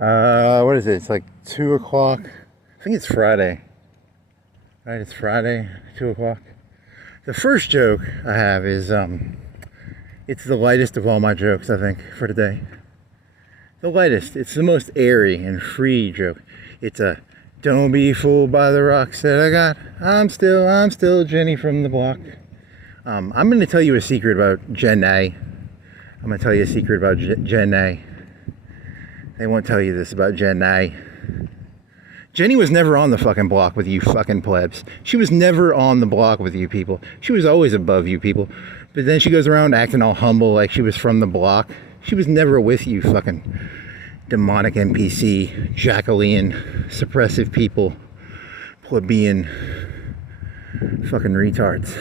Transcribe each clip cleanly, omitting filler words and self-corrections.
What is it? It's like 2 o'clock. I think it's Friday. Right, it's Friday, 2 o'clock. The first joke I have is, it's the lightest of all my jokes, I think, for today. The lightest. It's the most airy and free joke. It's a, don't be fooled by the rocks that I got. I'm still Jenny from the block. I'm going to tell you a secret about Jen A. I'm going to tell you a secret about Jen A. They won't tell you this about Jen A. Jenny was never on the fucking block with you fucking plebs. She was never on the block with you people. She was always above you people. But then she goes around acting all humble like she was from the block. She was never with you fucking demonic NPC, Jacqueline, suppressive people, plebeian fucking retards.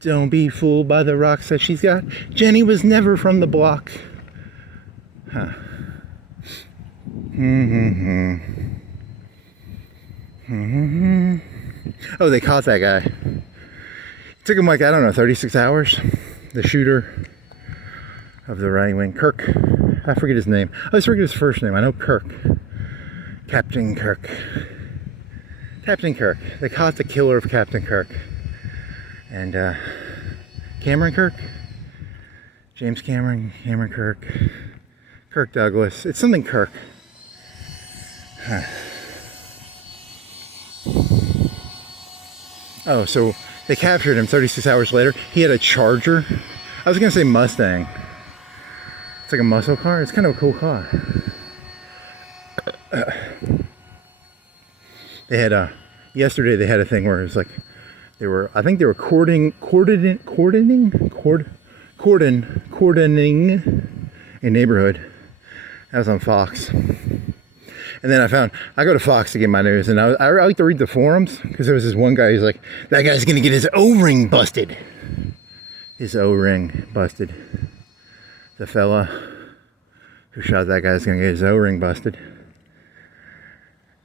Don't be fooled by the rocks that she's got. Jenny was never from the block. Huh. Oh, they caught that guy. It took him like, I don't know, 36 hours. The shooter of the right wing, Kirk. I forget his name. I always forget his first name. I know Kirk. Captain Kirk. Captain Kirk. They caught the killer of Captain Kirk. And Cameron Kirk? James Cameron, Cameron Kirk. Kirk Douglas. It's something Kirk. Huh. Oh, so they captured him 36 hours later. He had a Charger. I was going to say Mustang. It's like a muscle car. It's kind of a cool car. They had yesterday they had a thing where it was like, I think they were cordoning a neighborhood. That was on Fox. And then I go to Fox to get my news, and I like to read the forums, because there was this one guy who's like, that guy's gonna get his O-ring busted. His O-ring busted. The fella who shot that guy's gonna get his O-ring busted.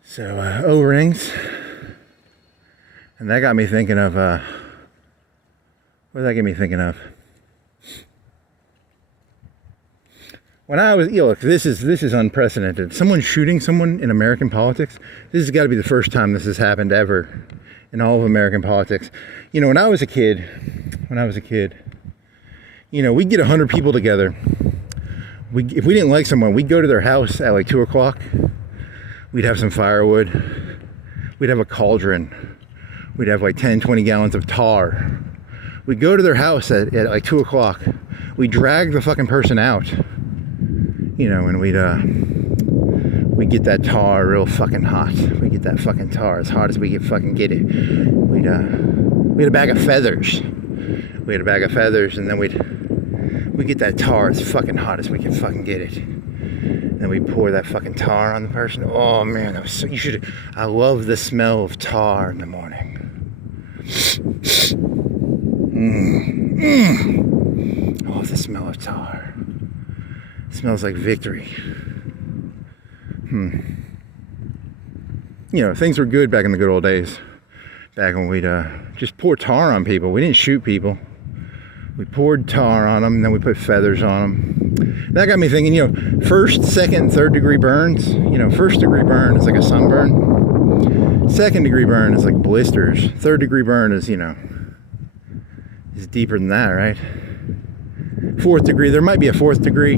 So, O-rings. And that got me thinking of, what did that get me thinking of? When I was, look, this is unprecedented. Someone shooting someone in American politics. This has got to be the first time this has happened ever in all of American politics. You know, when I was a kid, you know, we'd get 100 people together. If we didn't like someone, we'd go to their house at like 2 o'clock. We'd have some firewood. We'd have a cauldron. We'd have like 10, 20 gallons of tar. We'd go to their house at like 2 o'clock. We'd drag the fucking person out. You know, and we'd get that tar real fucking hot. We'd get that fucking tar as hot as we could fucking get it. We had a bag of feathers. We had a bag of feathers, and then we'd get that tar as fucking hot as we could fucking get it. And then we'd pour that fucking tar on the person. Oh man, that was so, I love the smell of tar in the morning. Oh, the smell of tar. Smells like victory. You know, things were good back in the good old days. Back when we'd just pour tar on people. We didn't shoot people. We poured tar on them, and then we put feathers on them. That got me thinking, you know, first, second, third degree burns. You know, first degree burn is like a sunburn. Second degree burn is like blisters. Third degree burn is, you know, is deeper than that, right? Fourth degree, there might be a fourth degree.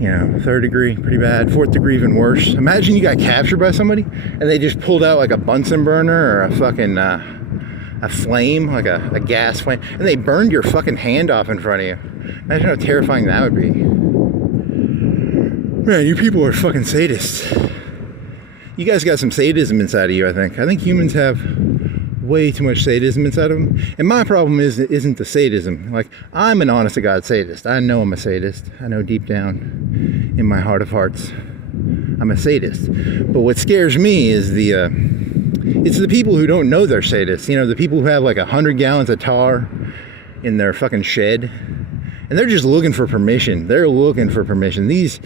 You know, third degree, pretty bad. Fourth degree, even worse. Imagine you got captured by somebody and they just pulled out like a Bunsen burner or a fucking, a flame, like a gas flame, and they burned your fucking hand off in front of you. Imagine how terrifying that would be. Man, you people are fucking sadists. You guys got some sadism inside of you, I think. I think humans have way too much sadism inside of them. And my problem isn't the sadism. Like, I'm an honest to God sadist. I know I'm a sadist. I know deep down in my heart of hearts I'm a sadist. But what scares me is it's the people who don't know they're sadists. You know, the people who have like 100 gallons of tar in their fucking shed, and they're just looking for permission. They're looking for permission. These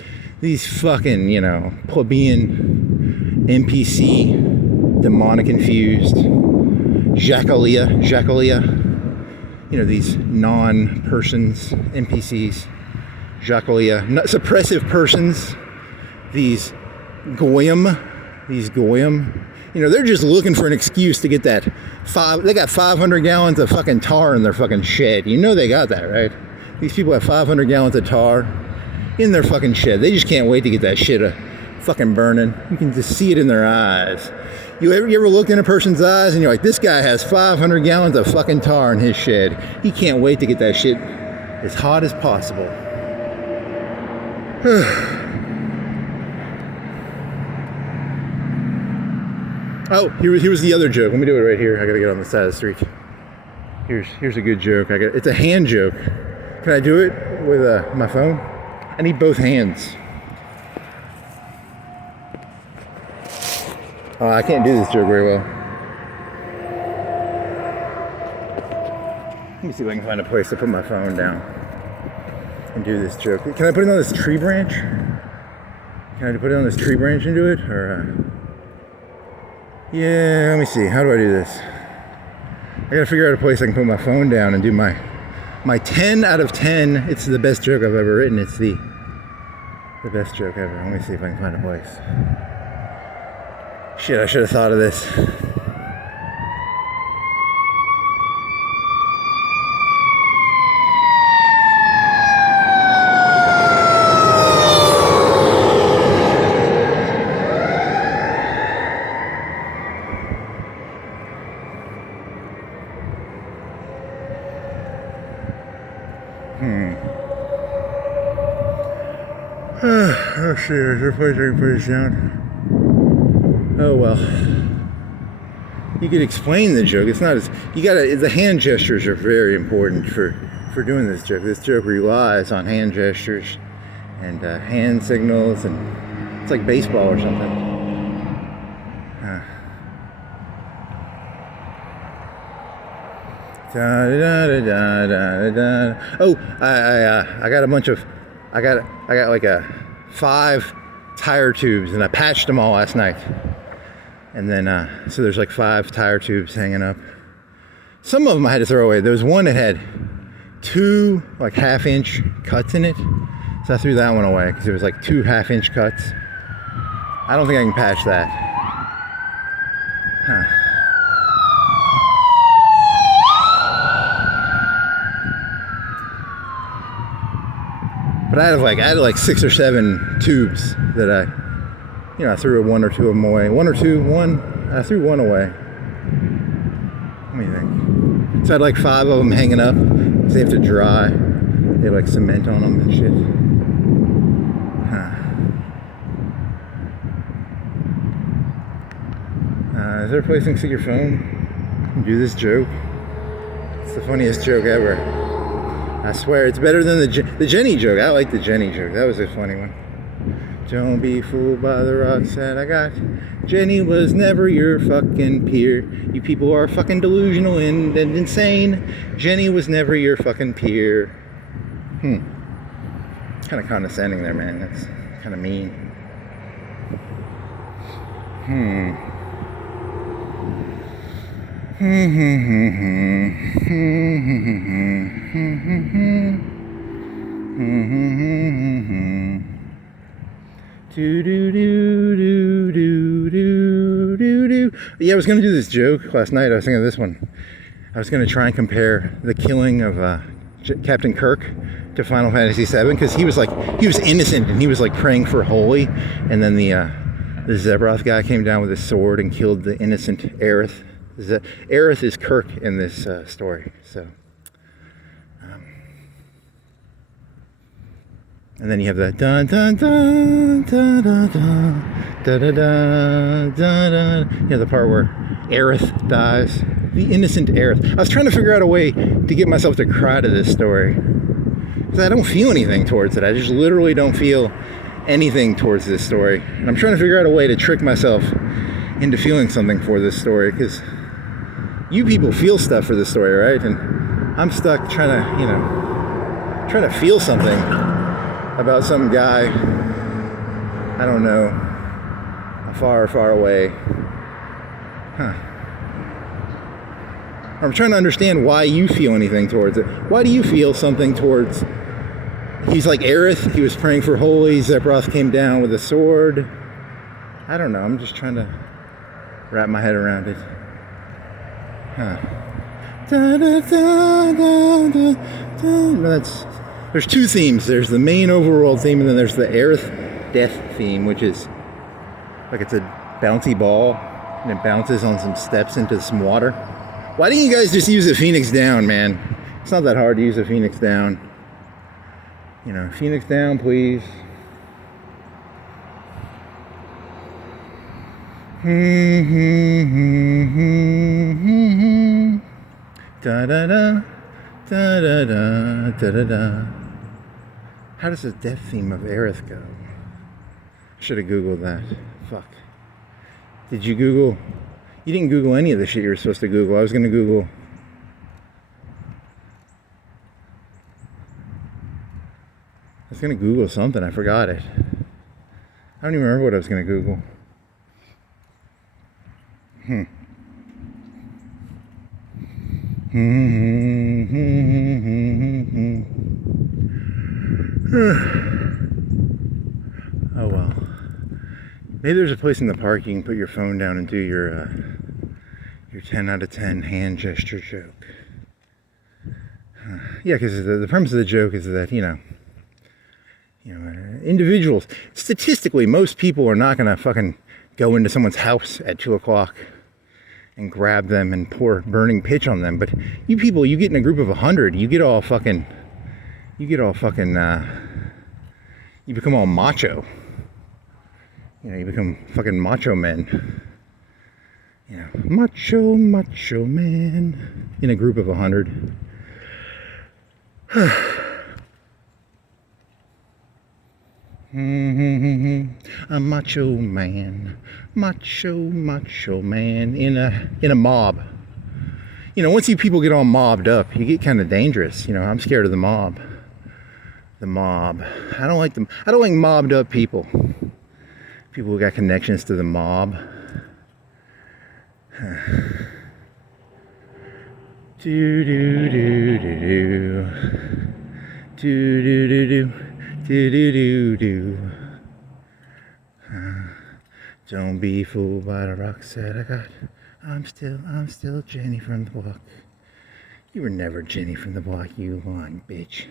fucking, you know, plebeian NPC, demonic infused Jacquelia these non-persons, NPCs, Jacquelia, suppressive persons, these goyim, they're just looking for an excuse to get that they got 500 gallons of fucking tar in their fucking shed. They got that, right? These people have 500 gallons of tar in their fucking shed. They just can't wait to get that shit fucking burning. You can just see it in their eyes. You ever looked in a person's eyes and you're like, this guy has 500 gallons of fucking tar in his shed. He can't wait to get that shit as hot as possible. Oh, here was the other joke. Let me do it right here. I gotta get on the side of the street. Here's a good joke. It's a hand joke. Can I do it with my phone? I need both hands. Oh, I can't do this joke very well. Let me see if I can find a place to put my phone down and do this joke. Can I put it on this tree branch? Can I put it on this tree branch and do it? Or, yeah, let me see. How do I do this? I gotta figure out a place I can put my phone down and do my 10 out of 10. It's the best joke I've ever written. It's the best joke ever. Let me see if I can find a place. Shit, I should have thought of this. Oh shit, is there a place I can put this down? Oh well. You could explain the joke. It's not as the hand gestures are very important for doing this joke. This joke relies on hand gestures and hand signals, and it's like baseball or something. Oh, I got a bunch of I got like 5 tire tubes, and I patched them all last night. And then, so there's like 5 tire tubes hanging up. Some of them I had to throw away. There was one that had 2 like 1/2-inch cuts in it. So I threw that one away because it was like 2 1/2-inch cuts. I don't think I can patch that. But I had like 6 or 7 tubes that I threw 1 or 2 of them away. I threw 1 away. What do you think? So I had like 5 of them hanging up. So they have to dry. They have like cement on them and shit. Is there a place you can stick your phone? Do this joke? It's the funniest joke ever. I swear, it's better than the Jenny joke. I like the Jenny joke. That was a funny one. Don't be fooled by the rocks that I got. Jenny was never your fucking peer. You people are fucking delusional and insane. Jenny was never your fucking peer. Kind of condescending there, man. That's kind of mean. Yeah, I was gonna do this joke last night. I was thinking of this one. I was gonna try and compare the killing of Captain Kirk to Final Fantasy VII, because he was innocent and he was like praying for holy, and then the Zebroth guy came down with his sword and killed the innocent Aerith. Aerith is Kirk in this story. So, and then you have the dun dun dun dun dun dun dun dun dun. The part where Aerith dies, the innocent Aerith. I was trying to figure out a way to get myself to cry to this story, because I don't feel anything towards it. I just literally don't feel anything towards this story, and I'm trying to figure out a way to trick myself into feeling something for this story, because you people feel stuff for this story, right? And I'm stuck trying to feel something about some guy, I don't know, far, far away. I'm trying to understand why you feel anything towards it. Why do you feel something towards... He's like Aerith. He was praying for holy. Sephiroth came down with a sword. I don't know. I'm just trying to wrap my head around it. Huh. Da, da, da, da, da, da. No, there's two themes. There's the main overworld theme, and then there's the Aerith death theme, which is like it's a bouncy ball, and it bounces on some steps into some water. Why didn't you guys just use a Phoenix down, man? It's not that hard to use a Phoenix down. You know, Phoenix down, please. Da da da, da da da, da da da. How does the death theme of Aerith go? Should have Googled that. Fuck. Did you Google? You didn't Google any of the shit you were supposed to Google. I was gonna Google. I was gonna Google something. I forgot it. I don't even remember what I was gonna Google. Oh well. Maybe there's a place in the park you can put your phone down and do your 10 out of 10 hand gesture joke. Yeah, because the premise of the joke is that, you know, individuals, statistically, most people are not going to fucking go into someone's house at 2 o'clock and grab them and pour burning pitch on them. But you people, you get in a group of 100, you become all macho. You know, you become fucking macho men. You know, macho man in a group of 100. A macho man in a mob. You know, once you people get all mobbed up, you get kind of dangerous. You know, I'm scared of the mob. The mob. I don't like them. I don't like mobbed up people. People who got connections to the mob. Do do do do do. Do do do do. Do do do do. Don't be fooled by the rocks that I got. I'm still Jenny from the block. You were never Jenny from the block, you lying bitch.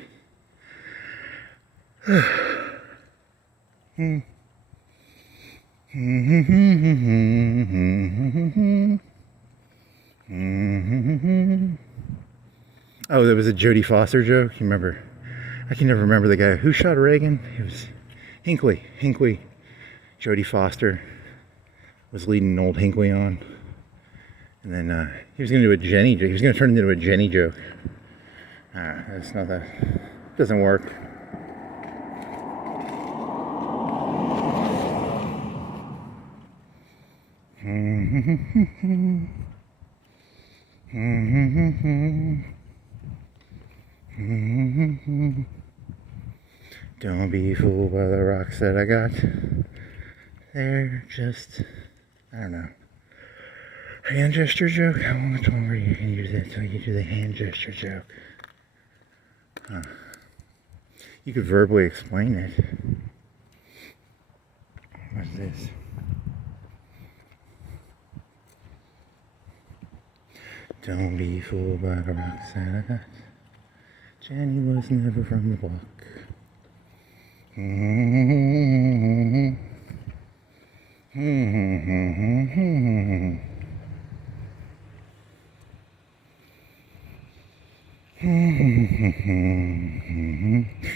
Oh, there was a Jodie Foster joke. You remember? I can never remember the guy who shot Reagan. It was Hinckley. Jodie Foster was leading old Hinckley on, and then he was going to do a Jenny joke. He was going to turn it into a Jenny joke. That's not that. Doesn't work. Don't be fooled by the rocks that I got. They're just, I don't know. Hand gesture joke? How much longer you can use that until you do the hand gesture joke? You could verbally explain it. What's this? Don't be fooled by the rocks that I got. Jenny was never from the block. Yeah,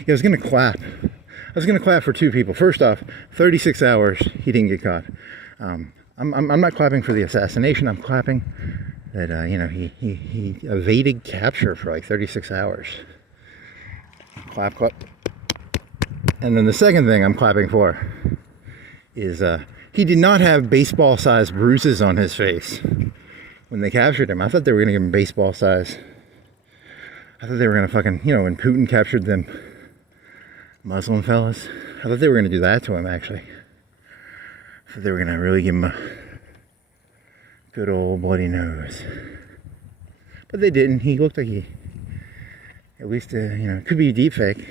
I was gonna clap. I was gonna clap for two people. First off, 36 hours, he didn't get caught. I'm not clapping for the assassination. I'm clapping that he evaded capture for like 36 hours. Clap. And then the second thing I'm clapping for is he did not have baseball-sized bruises on his face when they captured him. I thought they were gonna give him baseball size. I thought they were gonna fucking, when Putin captured them Muslim fellas, I thought they were gonna do that to him, actually. I thought they were gonna really give him a good old bloody nose. But they didn't. He looked like he, at least, you know, it could be a deep fake.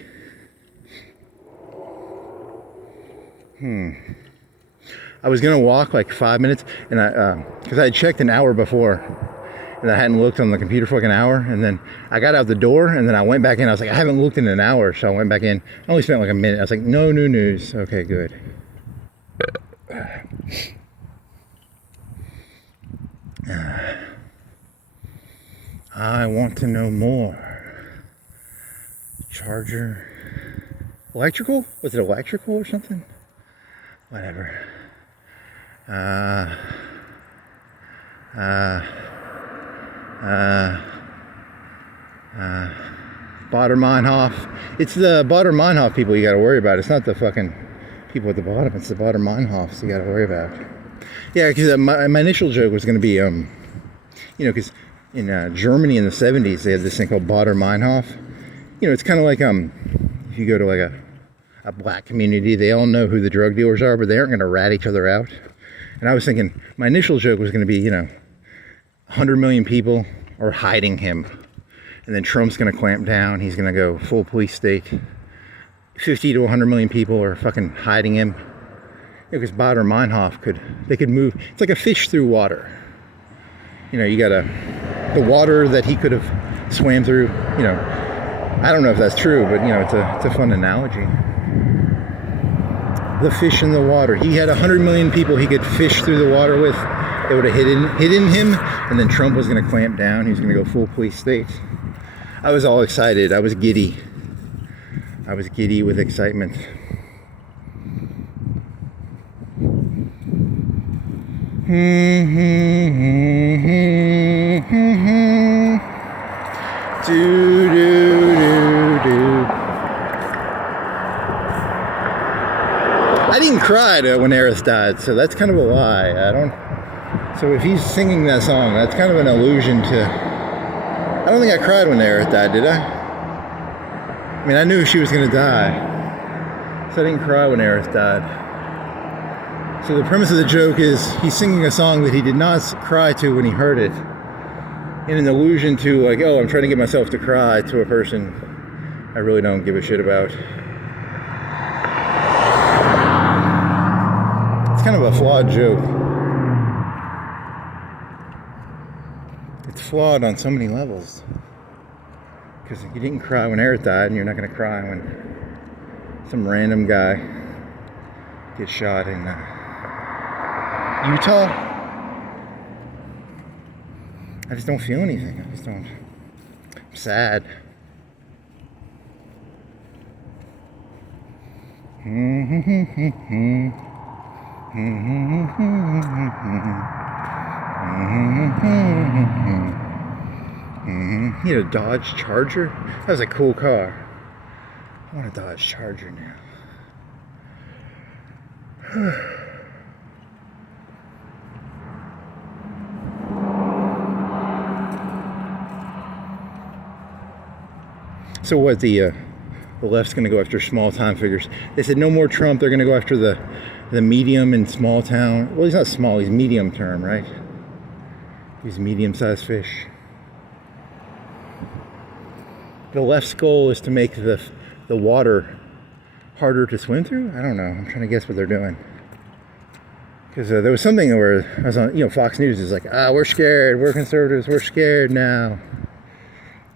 I was gonna walk like 5 minutes, and because I had checked an hour before, and I hadn't looked on the computer for like an hour, and then I got out the door, and then I went back in. I was like, I haven't looked in an hour, so I went back in. I only spent like a minute. I was like, no new news. Okay, good. I want to know more. Charger. Electrical? Was it electrical or something? Whatever. Bader-Meinhof. It's the Bader-Meinhof people you gotta worry about. It's not the fucking people at the bottom. It's the Bader-Meinhofs you gotta worry about. Yeah, because my initial joke was gonna be, you know, because in Germany in the 70s, they had this thing called Bader-Meinhof. You know, it's kind of like, if you go to like a black community, they all know who the drug dealers are, but they aren't gonna rat each other out. And I was thinking, my initial joke was gonna be, you know, 100 million people are hiding him. And then Trump's gonna clamp down. He's gonna go full police state. 50 to 100 million people are fucking hiding him. Because Bader-Meinhof they could move. It's like a fish through water. You know, you got the water that he could have swam through. You know, I don't know if that's true, but you know, it's a fun analogy. The fish in the water. He had 100 million people he could fish through the water with. They would have hidden him, and then Trump was going to clamp down. He was going to go full police state. I was all excited. I was giddy. I was giddy with excitement. Do do do do. I didn't cry when Aerith died, so that's kind of a lie. So if he's singing that song, that's kind of an allusion to... I don't think I cried when Aerith died, did I? I mean, I knew she was going to die, so I didn't cry when Aerith died. So the premise of the joke is he's singing a song that he did not cry to when he heard it, in an allusion to like, oh, I'm trying to get myself to cry to a person I really don't give a shit about. It's kind of a flawed joke. It's flawed on so many levels. Because you didn't cry when Aerith died, and you're not going to cry when some random guy gets shot in Utah. I just don't feel anything. I just don't. I'm sad. You had a Dodge Charger? That was a cool car. I want a Dodge Charger now. So what, the left's going to go after small town figures. They said no more Trump. They're going to go after the medium and small town. Well, he's not small. He's medium term, right? He's medium-sized fish. The left's goal is to make the water harder to swim through. I don't know. I'm trying to guess what they're doing. Because there was something where I was on, Fox News is like, we're scared. We're conservatives. We're scared now.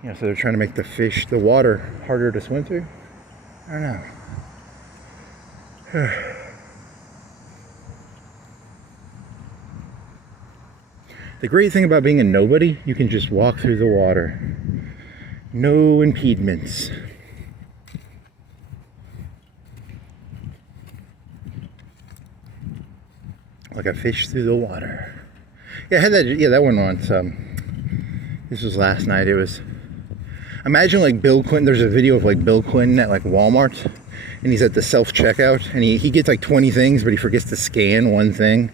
So they're trying to make the water harder to swim through. I don't know. The great thing about being a nobody, you can just walk through the water. No impediments. Like a fish through the water. Yeah, I had that one once. This was last night. It was, imagine like Bill Clinton. There's a video of like Bill Clinton at like Walmart, and he's at the self-checkout, and he gets like 20 things, but he forgets to scan one thing.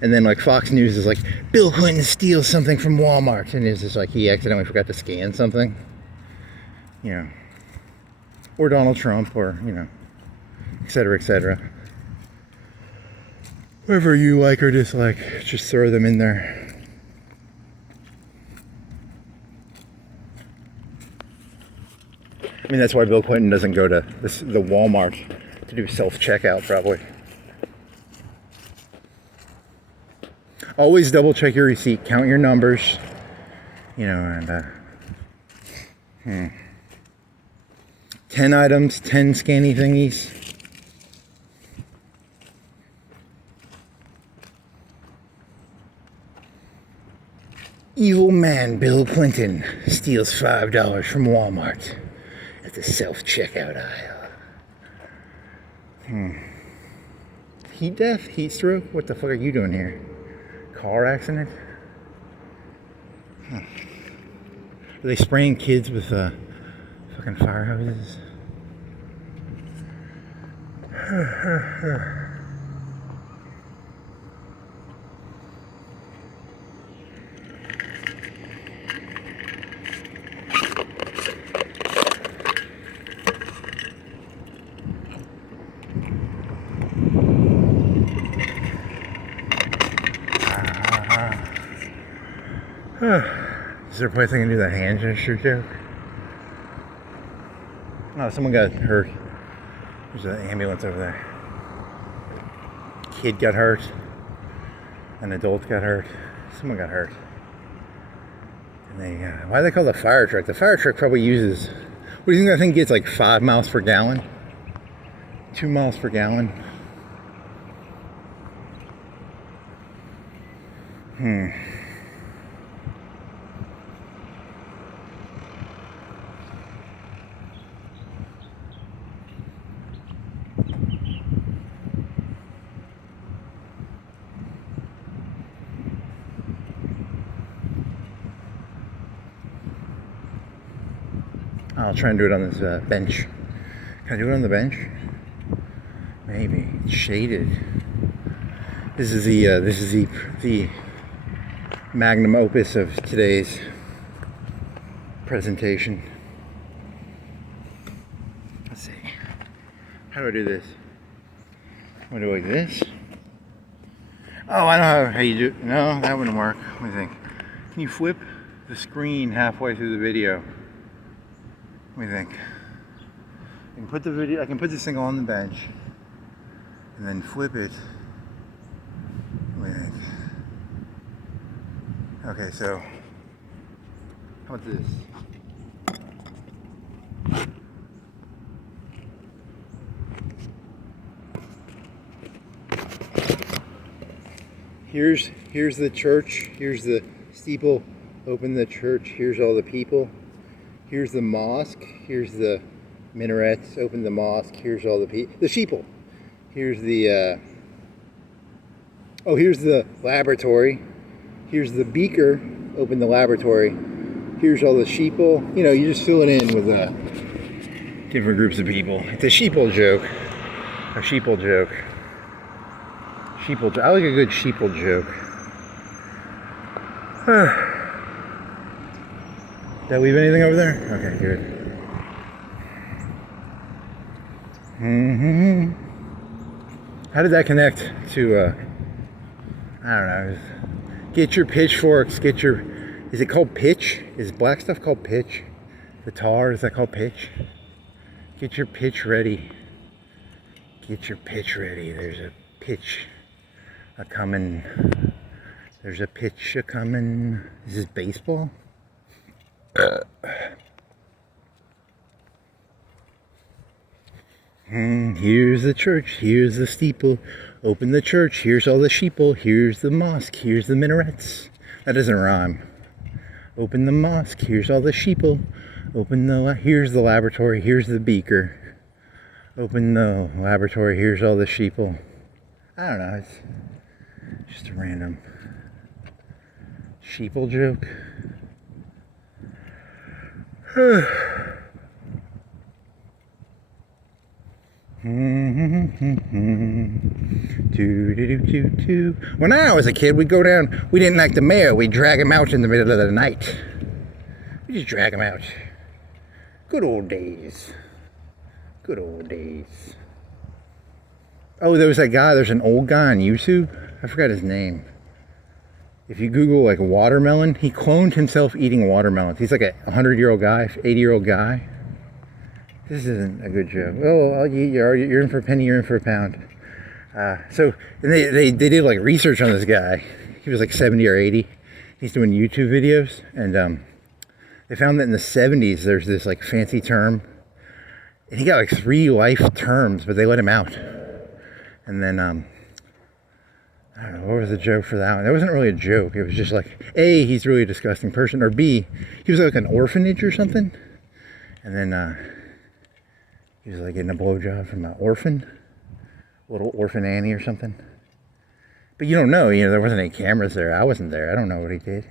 And then like Fox News is like, Bill Clinton steals something from Walmart, and it's just like he accidentally forgot to scan something. Or Donald Trump, or et cetera, et cetera. Whoever you like or dislike, just throw them in there. I mean, that's why Bill Clinton doesn't go to the Walmart to do self-checkout, probably. Always double check your receipt, count your numbers, you know, and 10 items, 10 scanny thingies. Evil man Bill Clinton steals $5 from Walmart at the self-checkout aisle. Heat death? Heat stroke? What the fuck are you doing here? Car accident? Are they spraying kids with fucking fire hoses? Is there a place I can do that hand gesture joke? Oh, someone got hurt. There's an ambulance over there. Kid got hurt. An adult got hurt. Someone got hurt. And they, why do they call it a fire truck? The fire truck probably uses, what do you think that thing gets, like 5 miles per gallon? 2 miles per gallon? I'll try and do it on this bench. Can I do it on the bench? Maybe. It's shaded. This is the magnum opus of today's presentation. Let's see. How do I do this? I'm gonna do it like this. Oh, I know how you do. No, that wouldn't work. Let me think. Can you flip the screen halfway through the video? What do you think? I can put this thing on the bench and then flip it. What do you think? Okay, so how about this? Here's the church. Here's the steeple. Open the church. Here's all the people. Here's the mosque. Here's the minarets. Open the mosque. Here's all the people. The sheeple. Here's the. Here's the laboratory. Here's the beaker. Open the laboratory. Here's all the sheeple. You know, you just fill it in with different groups of people. It's a sheeple joke. A sheeple joke. I like a good sheeple joke. Did I leave anything over there? Okay, good. How did that connect to, I don't know, get your pitchforks, is it called pitch? Is black stuff called pitch? The tar, is that called pitch? Get your pitch ready. Get your pitch ready. There's a pitch a-coming. There's a pitch a-coming. Is this baseball? Here's the church, here's the steeple. Open the church, here's all the sheeple. Here's the mosque, here's the minarets. That doesn't rhyme. Open the mosque, here's all the sheeple. Here's the laboratory, here's the beaker. Open the laboratory, here's all the sheeple. I don't know, it's just a random sheeple joke. When I was a kid, we'd go down, we didn't like the mayor, we'd drag him out in the middle of the night. We just drag him out. Good old days. Good old days. Oh, there was that guy, there's an old guy on YouTube. I forgot his name. If you Google like watermelon, he cloned himself eating watermelons. He's like a 100-year-old guy, 80-year-old guy. This isn't a good joke. Oh, you're in for a penny, you're in for a pound. So they did like research on this guy. He was like 70 or 80. He's doing YouTube videos, and they found that in the 70s there's this like fancy term, and he got like 3 life terms, but they let him out. And then I don't know, what was the joke for that one? It wasn't really a joke. It was just like, A, he's really a disgusting person, or B, he was like an orphanage or something, and then he was like getting a blowjob from an orphan, little orphan Annie or something. But you don't know, there wasn't any cameras there. I wasn't there. I don't know what he did.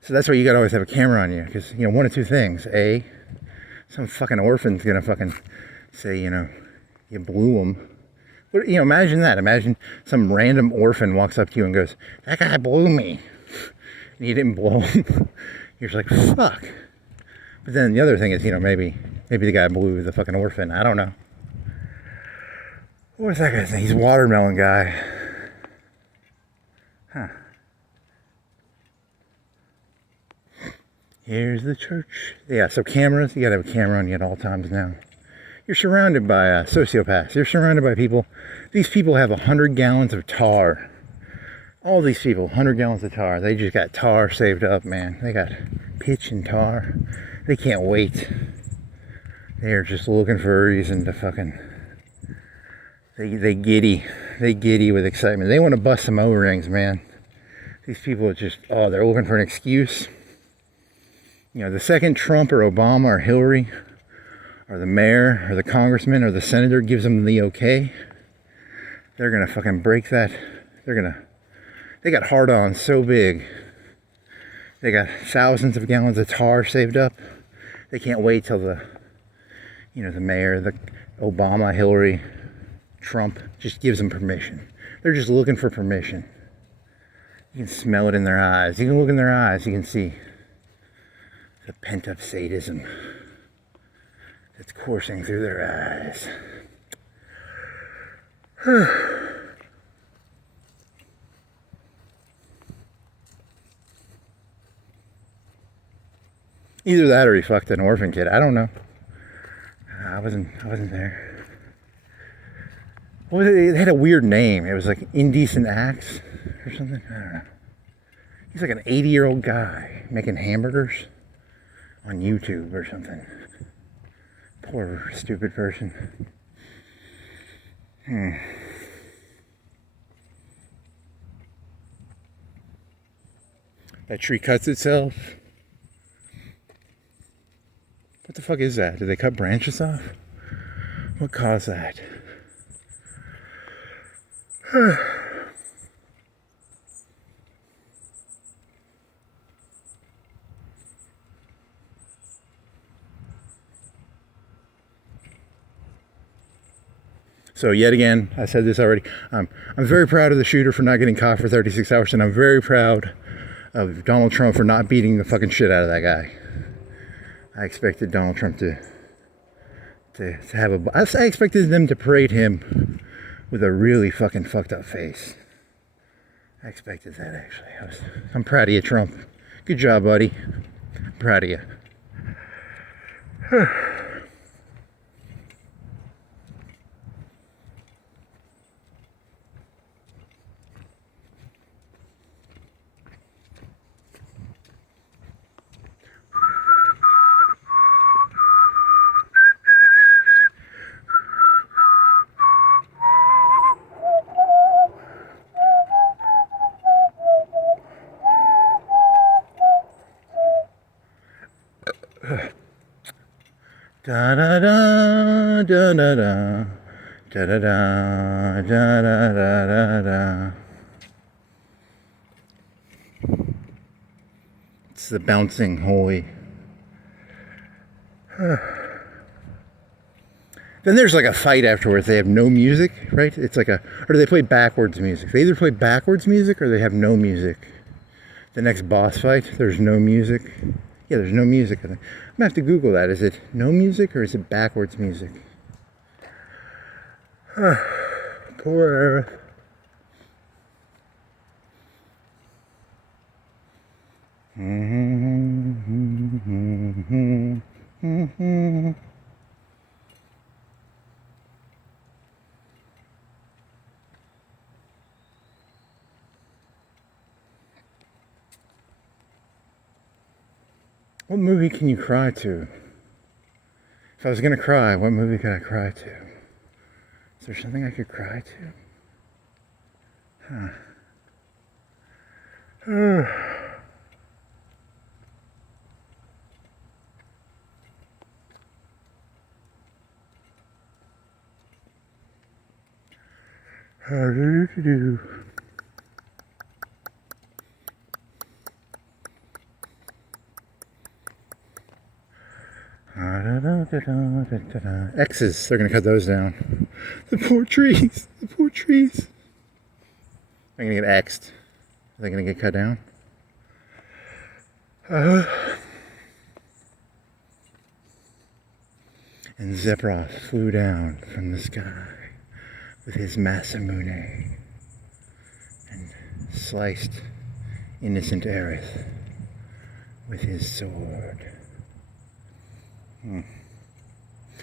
So that's why you gotta always have a camera on you, because one of two things: A, some fucking orphan's gonna fucking say, you blew him. But imagine that. Imagine some random orphan walks up to you and goes, "That guy blew me," and you didn't blow him. You're just like, fuck. But then the other thing is, maybe the guy blew the fucking orphan. I don't know. What was that guy's name? He's a watermelon guy. Huh. Here's the church. Yeah, so cameras. You gotta have a camera on you at all times now. You're surrounded by sociopaths. You're surrounded by people. These people have 100 gallons of tar. All these people, 100 gallons of tar. They just got tar saved up, man. They got pitch and tar. They can't wait. They're just looking for a reason to fucking... They giddy. They giddy with excitement. They want to bust some O-rings, man. These people are just... Oh, they're looking for an excuse. The second Trump or Obama or Hillary or the mayor or the congressman or the senator gives them the okay, they're gonna fucking break that. They got hard-ons so big. They got thousands of gallons of tar saved up. They can't wait till the mayor, the Obama, Hillary, Trump just gives them permission. They're just looking for permission. You can smell it in their eyes. You can look in their eyes. You can see the pent-up sadism that's coursing through their eyes. Either that or he fucked an orphan kid. I don't know. I wasn't there. Well, it had a weird name. It was like Indecent Acts or something. I don't know. He's like an 80-year-old guy making hamburgers on YouTube or something. Poor stupid person. That tree cuts itself. What the fuck is that? Did they cut branches off? What caused that? So yet again, I said this already, I'm very proud of the shooter for not getting caught for 36 hours, and I'm very proud of Donald Trump for not beating the fucking shit out of that guy. I expected Donald Trump to have I expected them to parade him with a really fucking fucked up face. I expected that, actually. I'm proud of you, Trump. Good job, buddy. I'm proud of you. Da da da da da da da da da da da da da. It's the bouncing holy. Then there's like a fight afterwards. They have no music, right? It's like or do they play backwards music? They either play backwards music or they have no music. The next boss fight, there's no music. Yeah, there's no music. I'm gonna have to Google that. Is it no music or is it backwards music? Poor Aerith. What movie can you cry to? If I was gonna cry, what movie could I cry to? Is there something I could cry to? Huh. X's, they're gonna cut those down. The poor trees, the poor trees. They're gonna get X'd. Are they gonna get cut down? And Zephyros flew down from the sky with his Masamune and sliced innocent Aerith with his sword.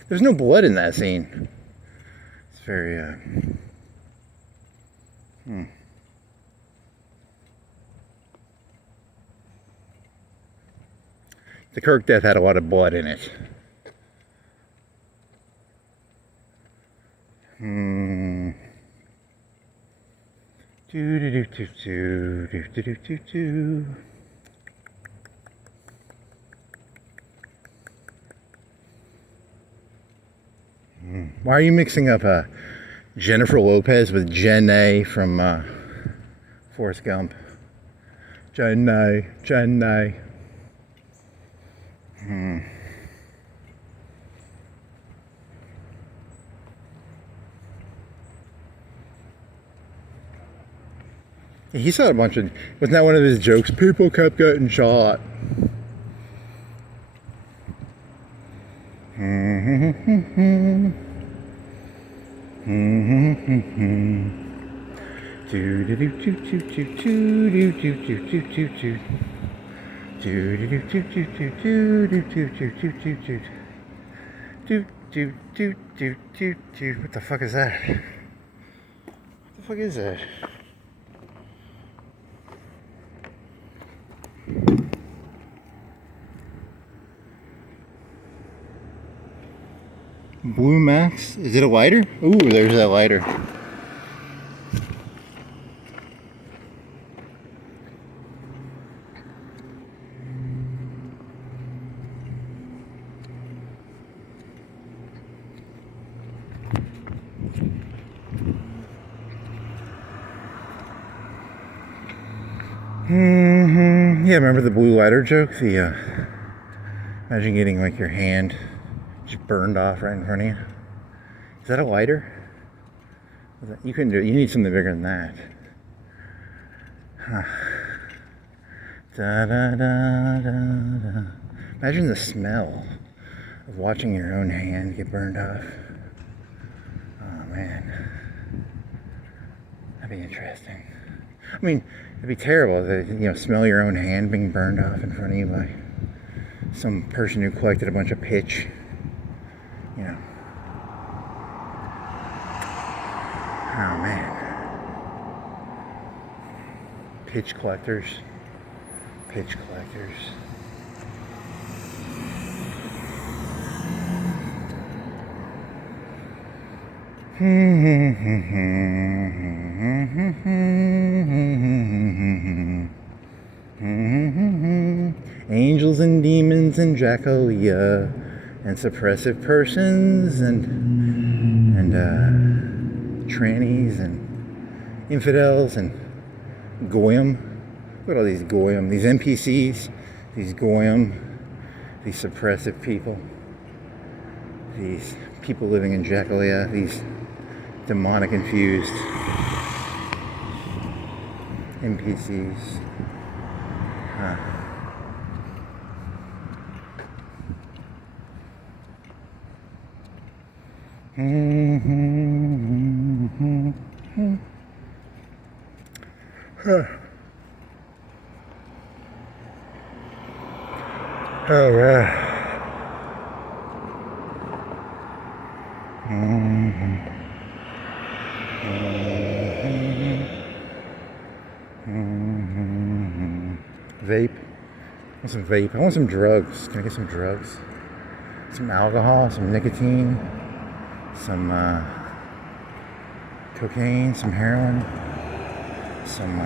There's no blood in that scene. It's very, The Kirk death had a lot of blood in it. Why are you mixing up Jennifer Lopez with Jenny from Forrest Gump? Jenny. He saw a bunch of, wasn't that one of his jokes? People kept getting shot. What the fuck is that? What the fuck is that? Blue Max? Is it a lighter? Ooh, there's that lighter. Yeah, remember the blue lighter joke? The imagine getting like your hand just burned off right in front of you. Is that a lighter? You couldn't do it. You need something bigger than that. Huh. Da, da, da, da, da. Imagine the smell of watching your own hand get burned off. Oh man, that'd be interesting. I mean, it'd be terrible to smell your own hand being burned off in front of you by some person who collected a bunch of pitch. Oh man. Pitch collectors. Pitch collectors. Angels and demons and Jackalia and suppressive persons and trannies and infidels and goyim. Look at all these goyim, these NPCs, these goyim, these suppressive people, these people living in Jackalia, these demonic infused NPCs. Oh yeah. Vape. want some vape. I want some drugs. Can I get some drugs? Some alcohol, some nicotine, some cocaine, some heroin, some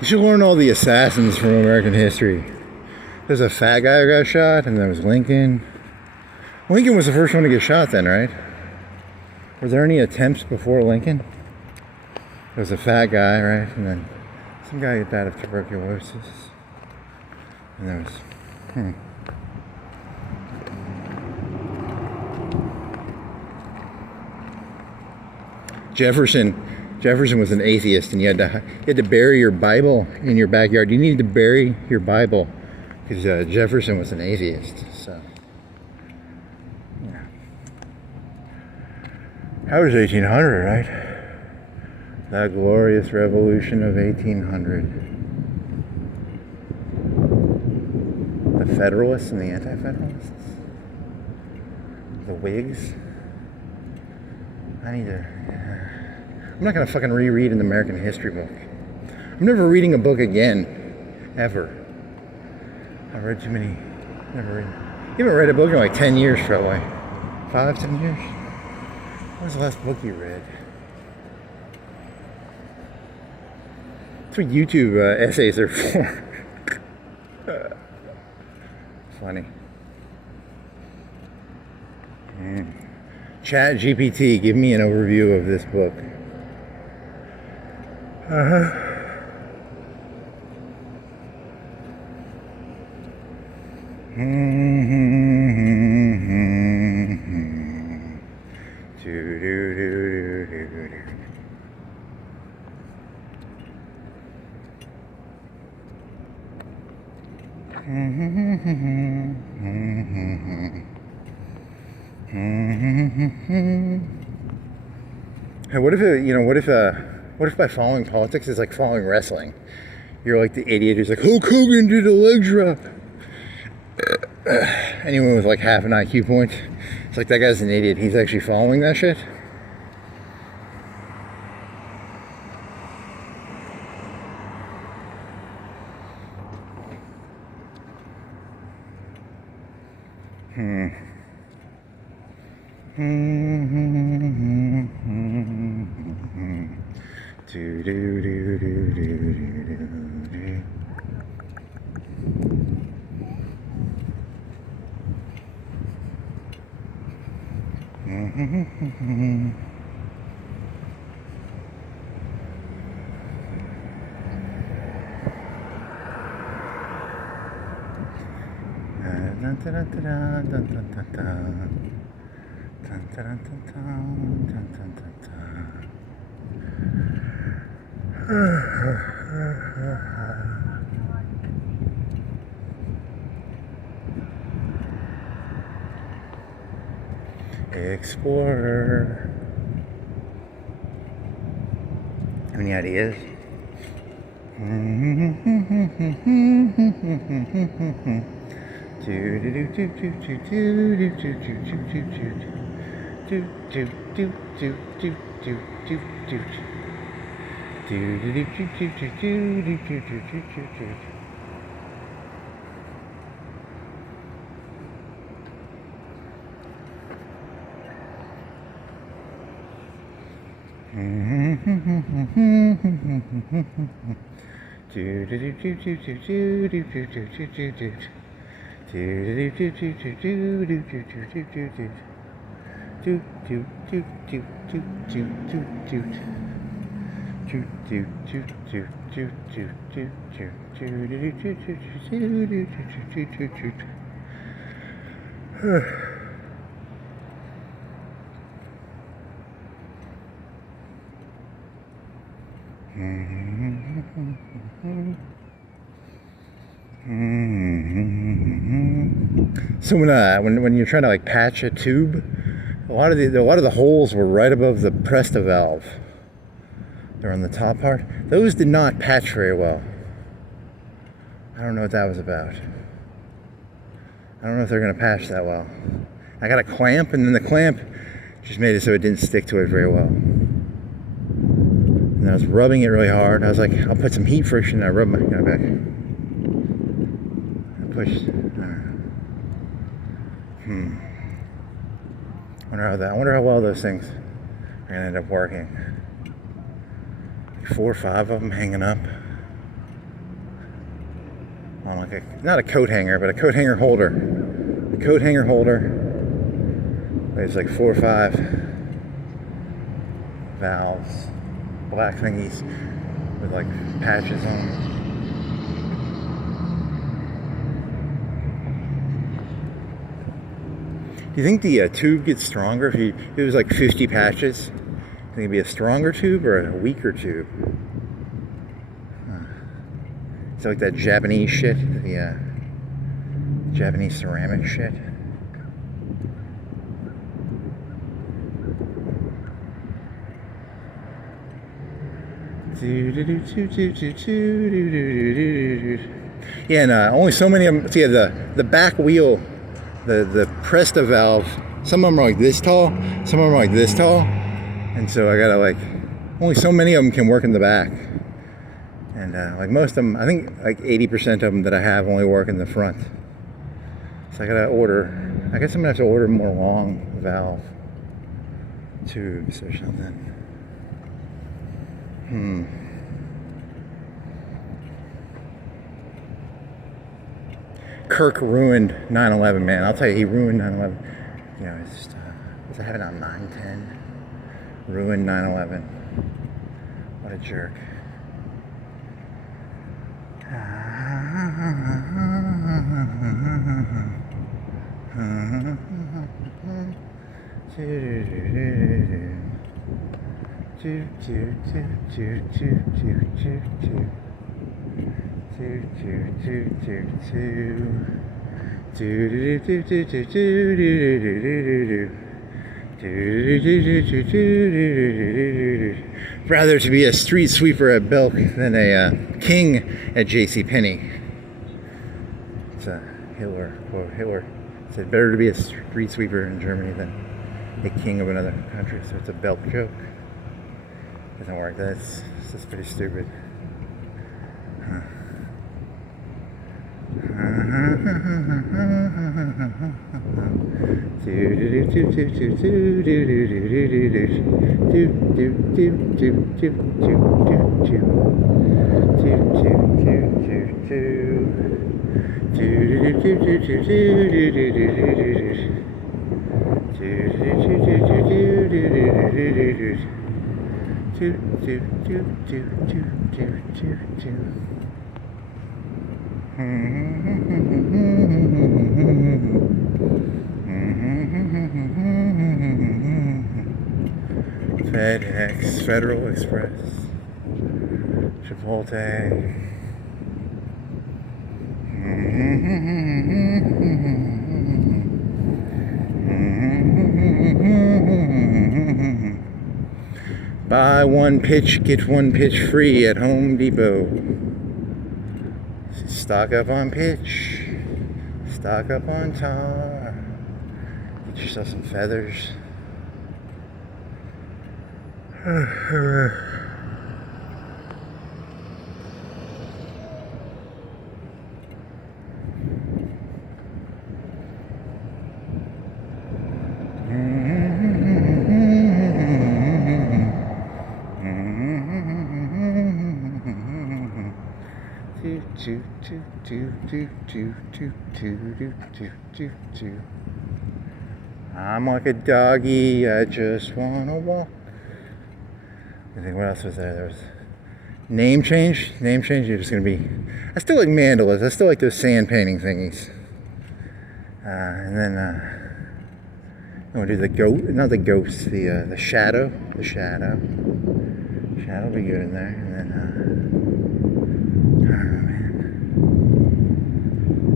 You should learn all the assassins from American history. There's a fat guy who got shot, and there was Lincoln. Lincoln was the first one to get shot then, right? Were there any attempts before Lincoln? There was a fat guy, right? And then some guy died of tuberculosis. And there was... Jefferson was an atheist, and you had to bury your Bible in your backyard. You needed to bury your Bible because Jefferson was an atheist. So, yeah. That was 1800, right? That glorious revolution of 1800. The Federalists and the Anti-Federalists. The Whigs. I'm not going to fucking reread an American history book. I'm never reading a book again. Ever. I've read too many. Never read. You haven't read a book in like 10 years, probably. 5, 10 years? What was the last book you read? That's what YouTube essays are for. Funny. Chat GPT, give me an overview of this book. Hey, what if by following politics is like following wrestling? You're like the idiot who's like, Hulk Hogan did a leg drop. Anyone with like half an IQ point, it's like that guy's an idiot. He's actually following that shit. Explorer. Any ideas? So when you're trying to like patch a tube, a lot of the holes were right above the Presta valve. They're on the top part. Those did not patch very well. I don't know what that was about. I don't know if they're gonna patch that well. I got a clamp, and then the clamp just made it so it didn't stick to it very well. And I was rubbing it really hard. I was like, I'll put some heat friction. I rubbed my back. I pushed. I wonder how well those things are gonna end up working. 4 or 5 of them hanging up on like not a coat hanger, but a coat hanger holder. A coat hanger holder. It's like 4 or 5 valves, black thingies with like patches on them. Do you think the tube gets stronger if it was like 50 patches? Do you think it'd be a stronger tube or a weaker tube? It's like that Japanese shit, the Japanese ceramic shit. Yeah, and only so many of them. See, the back wheel. The Presta valve, some of them are like this tall, some of them are like this tall, and so I gotta like, only so many of them can work in the back, and like most of them, I think like 80% of them that I have only work in the front, so I gotta order, I guess I'm gonna have to order more long valve tubes or something. Kirk ruined 9/11, man. I'll tell you, he ruined 9/11. You know, it's just, was I having on 9/10? Ruined 9/11. What a jerk. Rather to be a street sweeper at Belk than a king at JCPenney. It's a Hitler quote. Hitler said better to be a street sweeper in Germany than a king of another country. So it's a Belk joke. Doesn't work. That's pretty stupid. FedEx, Federal Express, Chipotle. Buy one pitch, get one pitch free at Home Depot. Stock up on pitch, stock up on tar. Get yourself some feathers. I'm like a doggy, I just wanna walk. I think what else was there? There was name change. Name change. You're just gonna be. I still like mandalas. I still like those sand painting thingies. And then I'm gonna do the goat. Not the ghost. The shadow. The shadow. Shadow will be good in there. And then, I don't know, man.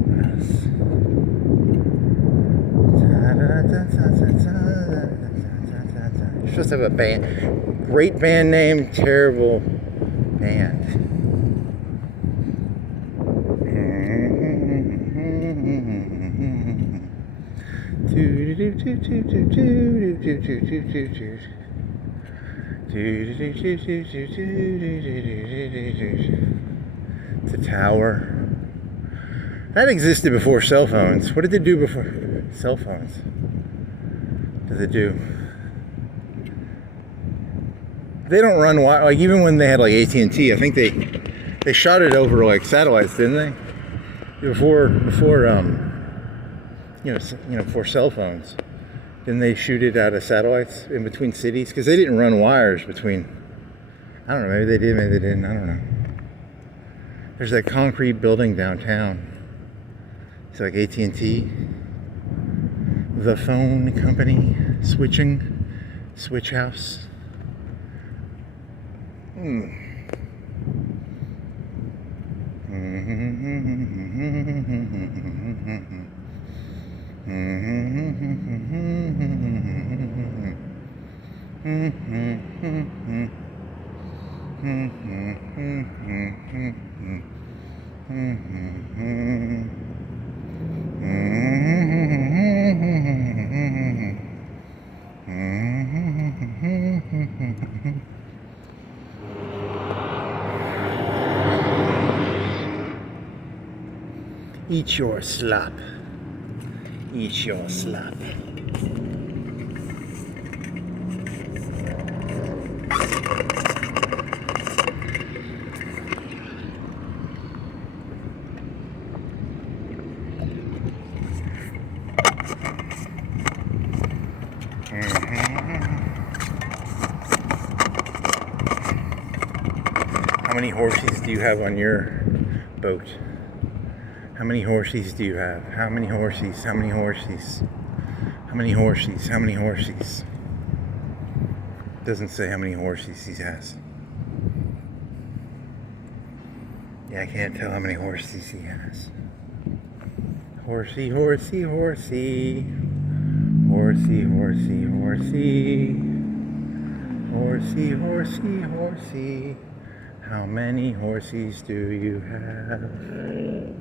What else? You're supposed to have a band. Great band name, terrible band. It's a tower. That existed before cell phones. What did they do before cell phones? What did they do? They don't run wide. Like even when they had like AT&T, I think they shot it over like satellites, didn't they? Before before cell phones. Didn't they shoot it out of satellites in between cities? Because they didn't run wires between. I don't know. Maybe they did. Maybe they didn't. I don't know. There's that concrete building downtown. It's like AT&T, the phone company, switch house. Eat your slop. Eat your slop. How many horses do you have on your boat? How many horses do you have? How many horses? How many horses? How many horses? How many horses? Doesn't say how many horses he has. Yeah, I can't tell how many horses he has. Horsey, horsey, horsey. Horsey, horsey, horsey. Horsey, horsey, horsey. How many horses do you have?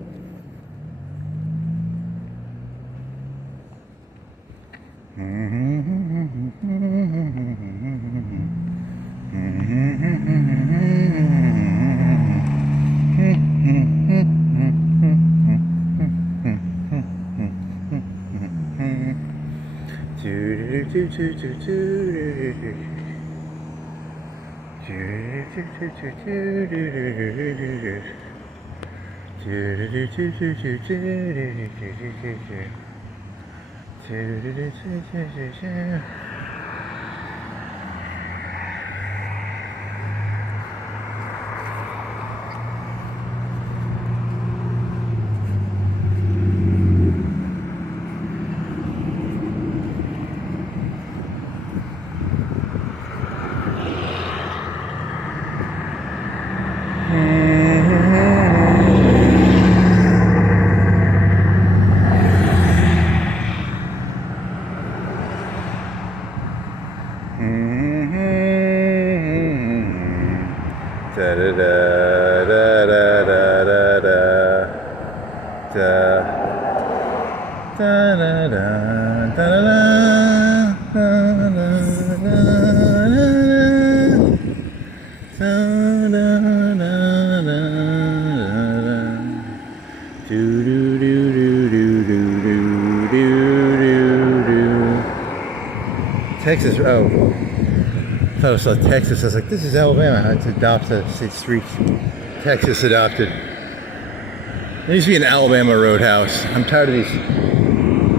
Texas, oh, I thought I saw Texas. I was like, this is Alabama. It's adopted, it's streets. Texas adopted. There used to be an Alabama roadhouse. I'm tired of these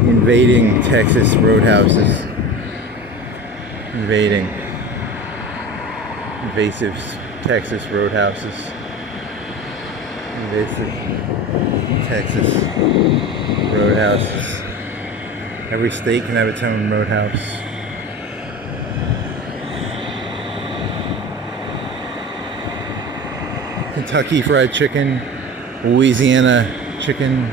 invading Texas roadhouses. Invasive Texas roadhouses. Invasive Texas roadhouses. Every state can have its own roadhouse. Kentucky Fried Chicken, Louisiana chicken.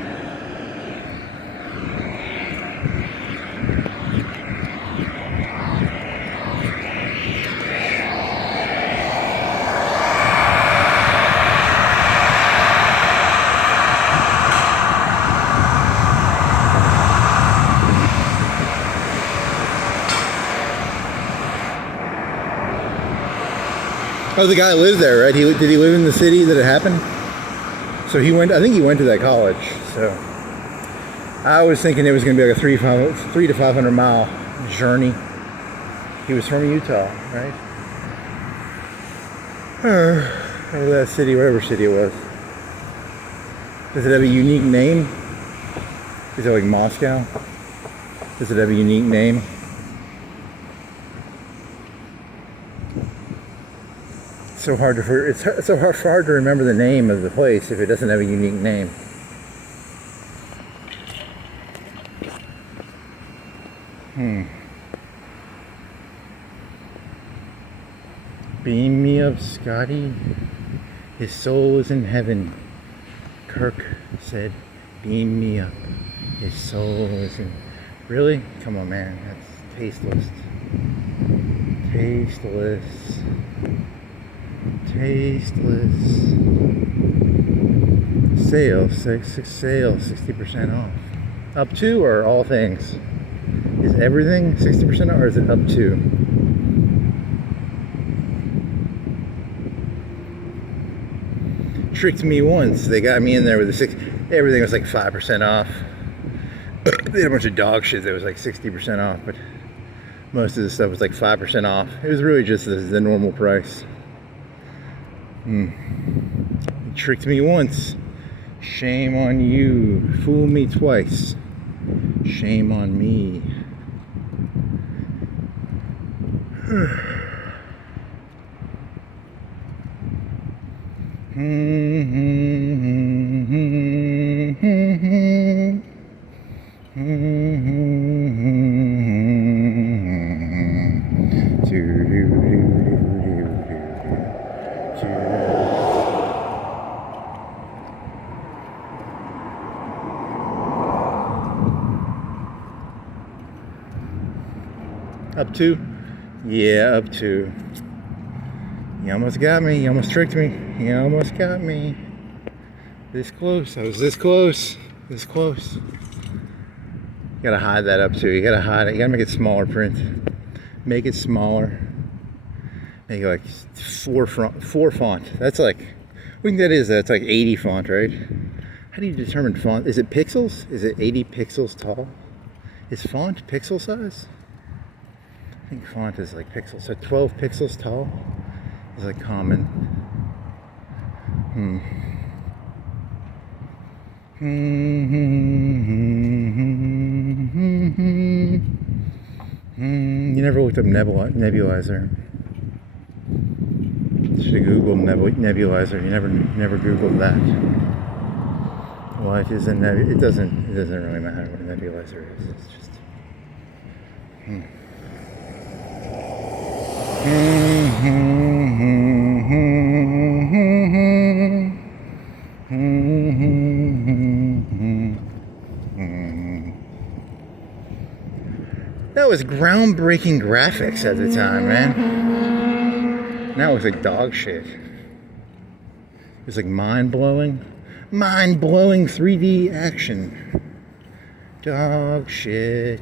Oh, the guy lived there, right? Did he live in the city that it happened? So he went. I think he went to that college. So I was thinking it was going to be like a 3 to 500 mile journey. He was from Utah, right? Or that city, whatever city it was. Does it have a unique name? Is it like Moscow? Does it have a unique name? So hard to it's so hard to remember the name of the place if it doesn't have a unique name. Beam me up, Scotty. His soul is in heaven. Kirk said, beam me up. His soul is in... Really? Come on, man. That's tasteless. Tasteless. Tasteless. Sale 60% off. Up to or all things? Is everything 60% off or is it up to? Tricked me once. They got me in there with everything was like 5% off. They had a bunch of dog shit that was like 60% off, but most of the stuff was like 5% off. It was really just the normal price. He tricked me once. Shame on you. Fool me twice. Shame on me. Up to? Yeah, up to. You almost got me. You almost tricked me. You almost got me. This close. I was this close. This close. You gotta hide that up to. You gotta hide it. You gotta make it smaller print. Make it smaller. Make it like 4 font. That's like, I think that is, that's like 80 font, right? How do you determine font? Is it pixels? Is it 80 pixels tall? Is font pixel size? I think font is like pixels. So 12 pixels tall is like common. You never looked up nebulizer. Should have Googled nebulizer. You never Googled that. What is a nebulizer? It doesn't really matter what a nebulizer is. It's just. That was groundbreaking graphics at the time, man. Now it was like dog shit. It was like mind-blowing 3D action. Dog shit.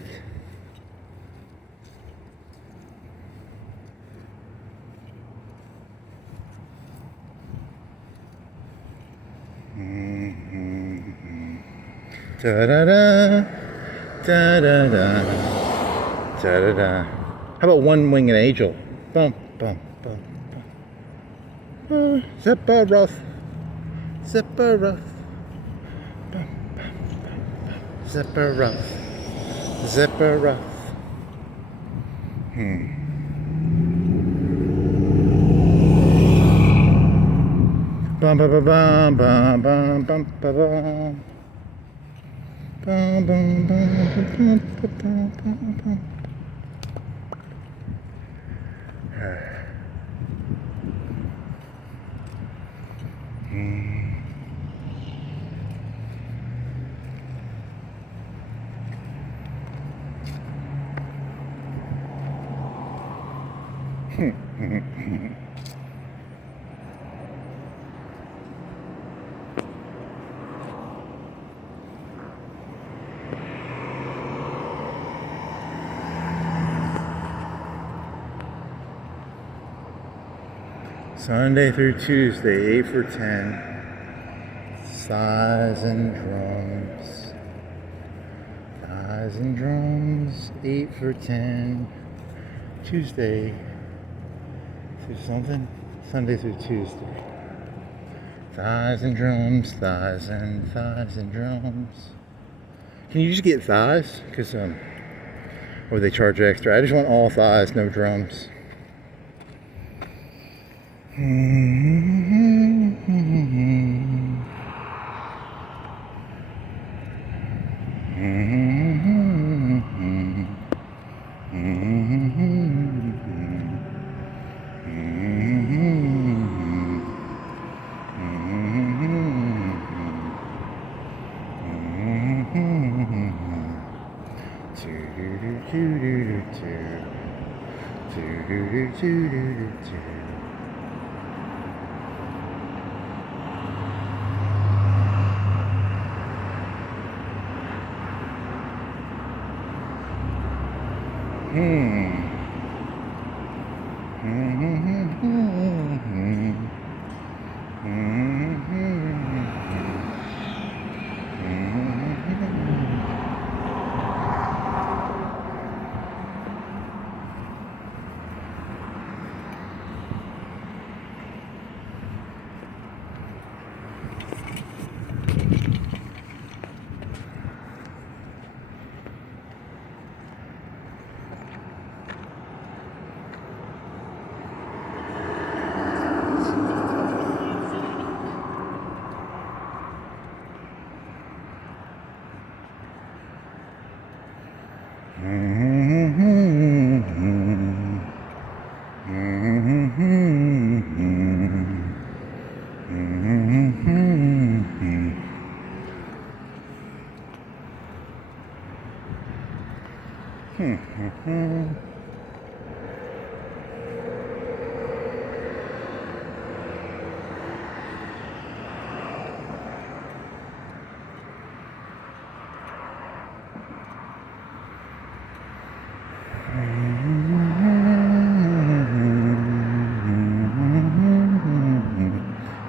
Da-da-da, da-da-da, da-da-da. How about one-winged angel? Bum, bum, bum, bum. Zephyroth, Zephyroth, bum, bum, bum, bum. Zephyroth, Zephyroth. Bum, bum, bum, bum, bum, bum, bum, bum. Bum, bum, bum, bum, bum, bum. Sunday through Tuesday, 8 for 10. Thighs and drums. Thighs and drums, 8 for 10. Tuesday through something? Sunday through Tuesday. Thighs and drums, thighs and drums. Can you just get thighs? Because, or they charge extra. I just want all thighs, no drums.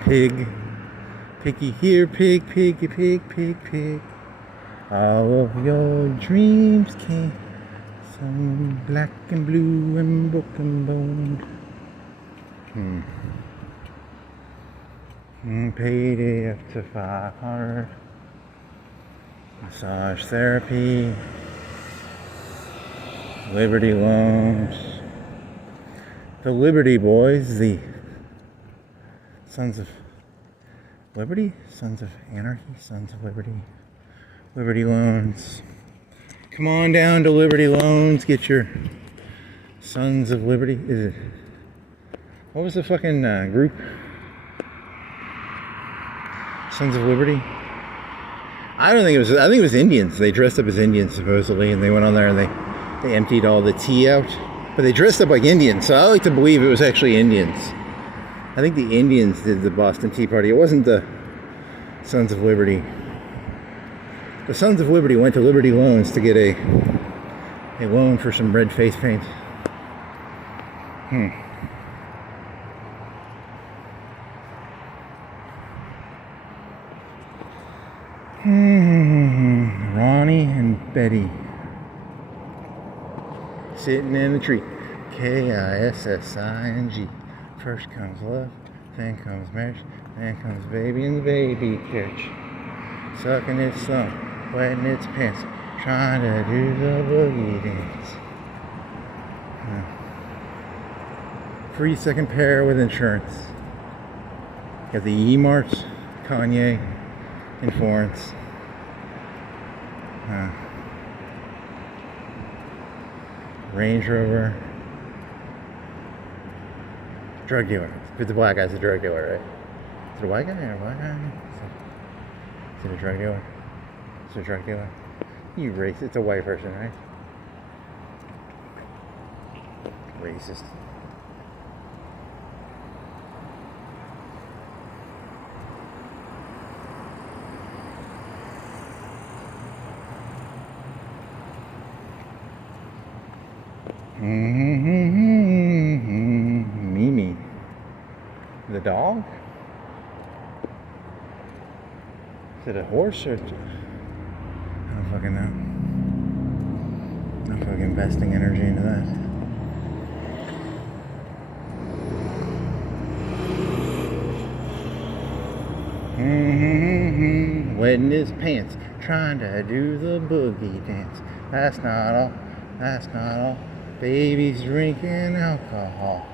Pig, piggy here, pig, piggy, pig, pig, pig. All of your dreams came, some black and blue and broken boned. Payday up to 500. Massage therapy. Liberty loans. The Liberty Boys, the Sons of Liberty? Sons of Anarchy? Sons of Liberty? Liberty Loans. Come on down to Liberty Loans. Get your Sons of Liberty. Is it? What was the fucking group? Sons of Liberty? I don't think it was. I think it was Indians. They dressed up as Indians supposedly, and they went on there and they emptied all the tea out. But they dressed up like Indians, so I like to believe it was actually Indians. I think the Indians did the Boston Tea Party. It wasn't the Sons of Liberty. The Sons of Liberty went to Liberty Loans to get a loan for some red face paint. Ronnie and Betty sitting in the tree. Kissing. First comes love, then comes marriage, then comes baby in the baby carriage. Sucking its thumb, wetting its pants, trying to do the boogie dance. Free second pair with insurance. Got the E-Marts, Kanye, and Florence. Range Rover. Drug dealer. If it's a black guy's a drug dealer, right? Is it a white guy or a black guy? Is it a drug dealer? Is it a drug dealer? You racist. It's a white person, right? Racist. Mimi. The dog? Is it a horse or... I don't fucking know. I'm fucking investing energy into that. Wetting his pants, trying to do the boogie dance. That's not all. That's not all. Babies drinking alcohol.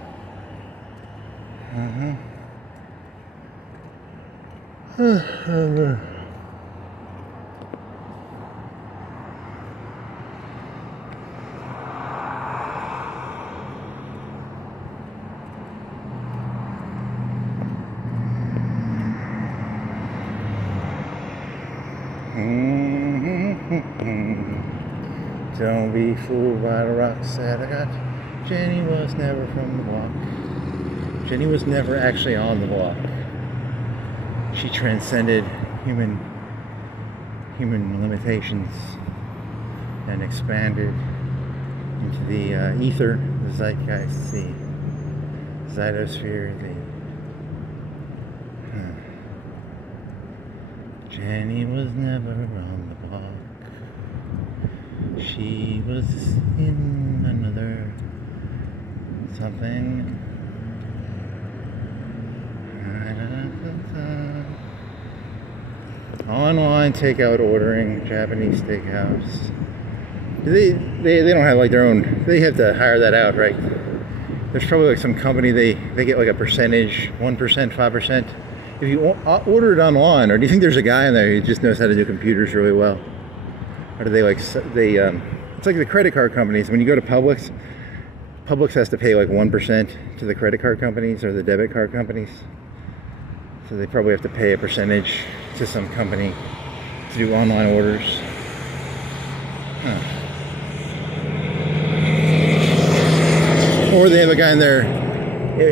Don't be fooled by the rocks that I got. Jenny was never from the block. Jenny was never actually on the block. She transcended human limitations and expanded into the ether, the zeitgeist, the zytosphere, Jenny was never on the block. She was in another something. Online takeout ordering, Japanese steakhouse. They don't have like their own. They have to hire that out, right? There's probably like some company they get like a percentage, 1%, 5%. If you order it online, or do you think there's a guy in there who just knows how to do computers really well? Or do they like, it's like the credit card companies. When you go to Publix has to pay like 1% to the credit card companies or the debit card companies. So they probably have to pay a percentage to some company to do online orders. Or they have a guy in there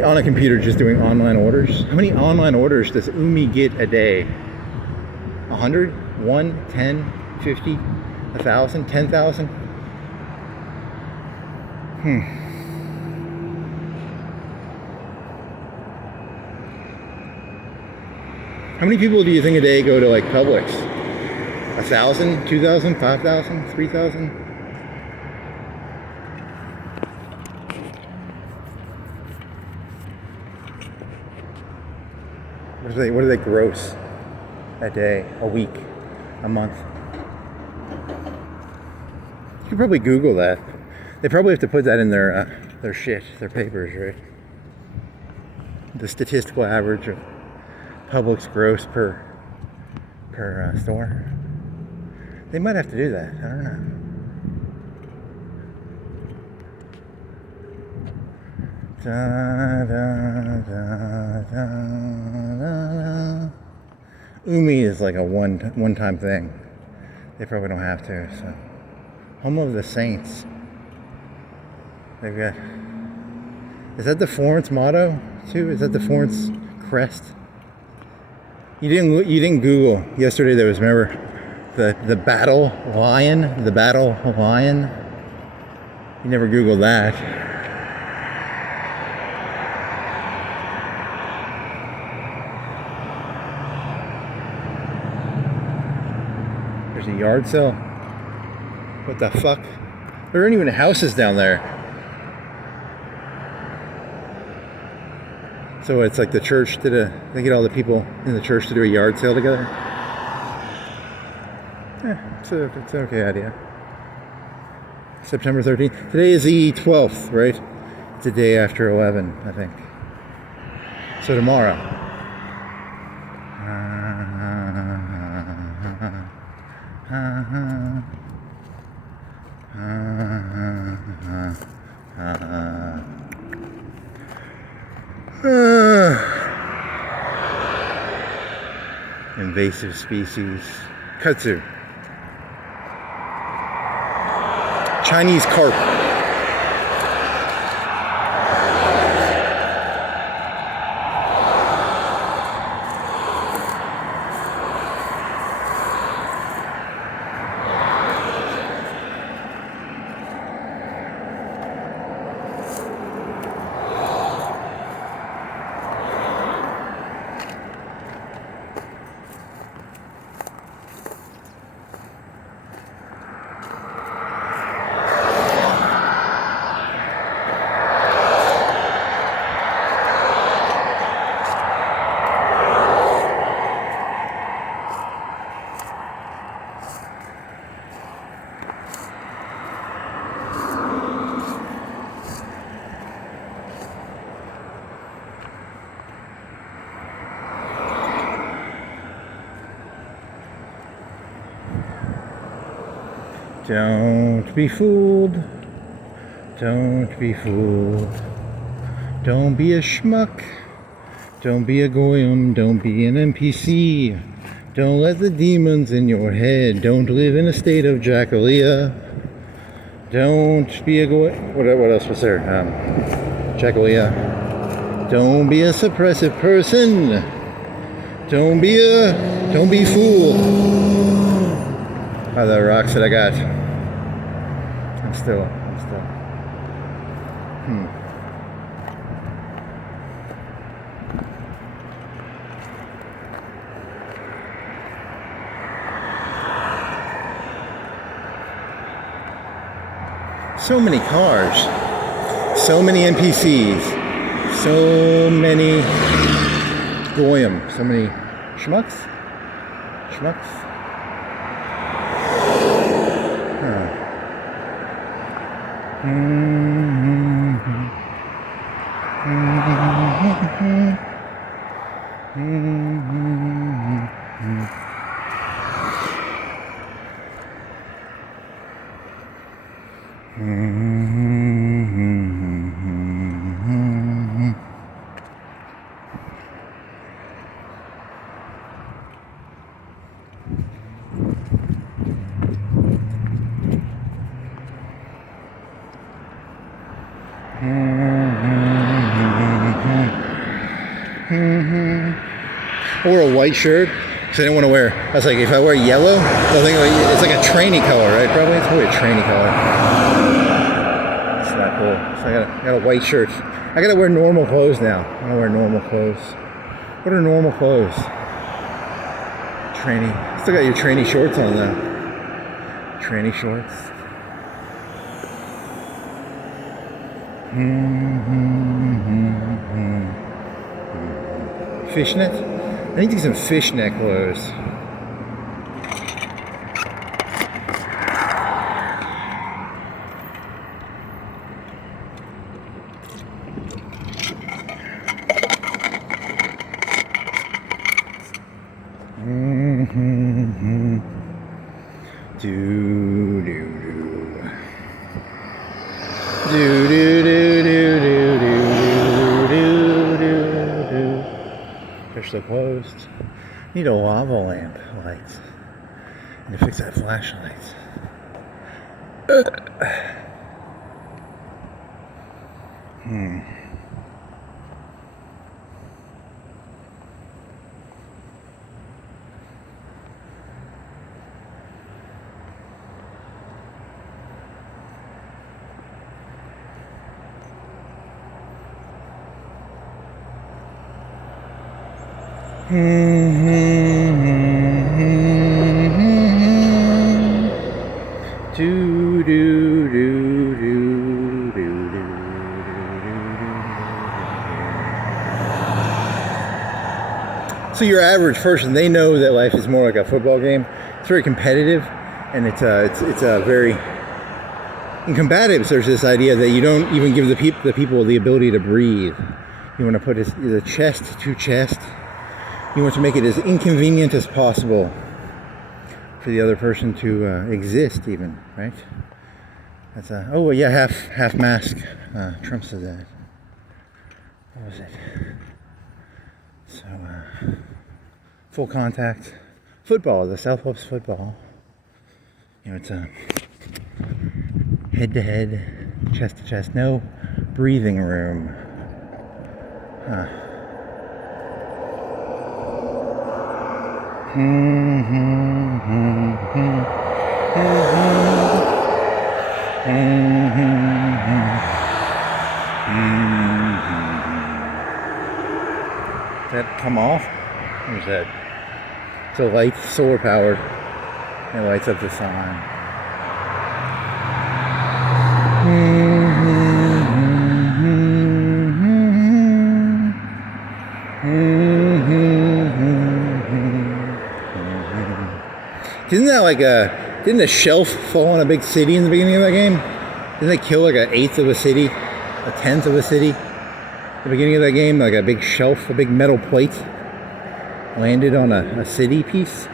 on a computer just doing online orders. How many online orders does Umi get a day? 100? 1? 10? 50? 1,000? 10,000? How many people do you think a day go to like Publix? 1,000? 2,000? 5,000? 3,000? What do they gross a day, a week, a month? You could probably Google that. They probably have to put that in their shit, their papers, right? The statistical average of Publix gross per store. They might have to do that. I don't know. Da, da, da, da, da. Umi is like a one-time thing. They probably don't have to. So, home of the saints. They've got. Is that the Florence motto too? Is that the Florence crest? You didn't Google yesterday. There was, remember, the battle lion. The battle lion. You never Googled that. There's a yard sale. What the fuck? There aren't even houses down there. So it's like the church they get all the people in the church to do a yard sale together. It's an okay idea. September 13th. Today is the 12th, right? It's a day after 11, I think. So tomorrow. invasive species. Kudzu. Chinese carp. Don't be fooled. Don't be fooled. Don't be a schmuck. Don't be a goyim. Don't be an NPC. Don't let the demons in your head. Don't live in a state of jackalia. Don't be a goyim. What else was there? Jackalia. Don't be a suppressive person. Don't be fooled by the rocks that I got. I'm still. So many cars, so many NPCs, so many goyim, so many schmucks. I wore a white shirt because I didn't want to wear. I was like, if I wear yellow, they'll think it's like a trainee color, right? It's probably a trainee color. It's not cool. So I got a white shirt. I gotta wear normal clothes now. I'm gonna wear normal clothes. What are normal clothes? Trainee. Still got your trainee shorts on though. Trainee shorts. Fishnet? I need to get some fishnet clothes. They're still closed. Need a lava lamp light. Need to fix that flashlight. So your average person, they know that life is more like a football game. It's very competitive, and it's very in combatives. There's this idea that you don't even give the people the ability to breathe. You want to put the chest to chest. You want to make it as inconvenient as possible for the other person to exist, even, right? That's half mask. Trump said that. What was it? So full contact football, the Southwest football. You know, it's a head to head, chest to chest, no breathing room. Huh. Does that come off? Or is that? It's a light, solar powered. It lights up the sign. Isn't that like didn't a shelf fall on a big city in the beginning of that game? Didn't they kill like an eighth of a city? A tenth of a city? At the beginning of that game, like a big shelf, a big metal plate landed on a city piece?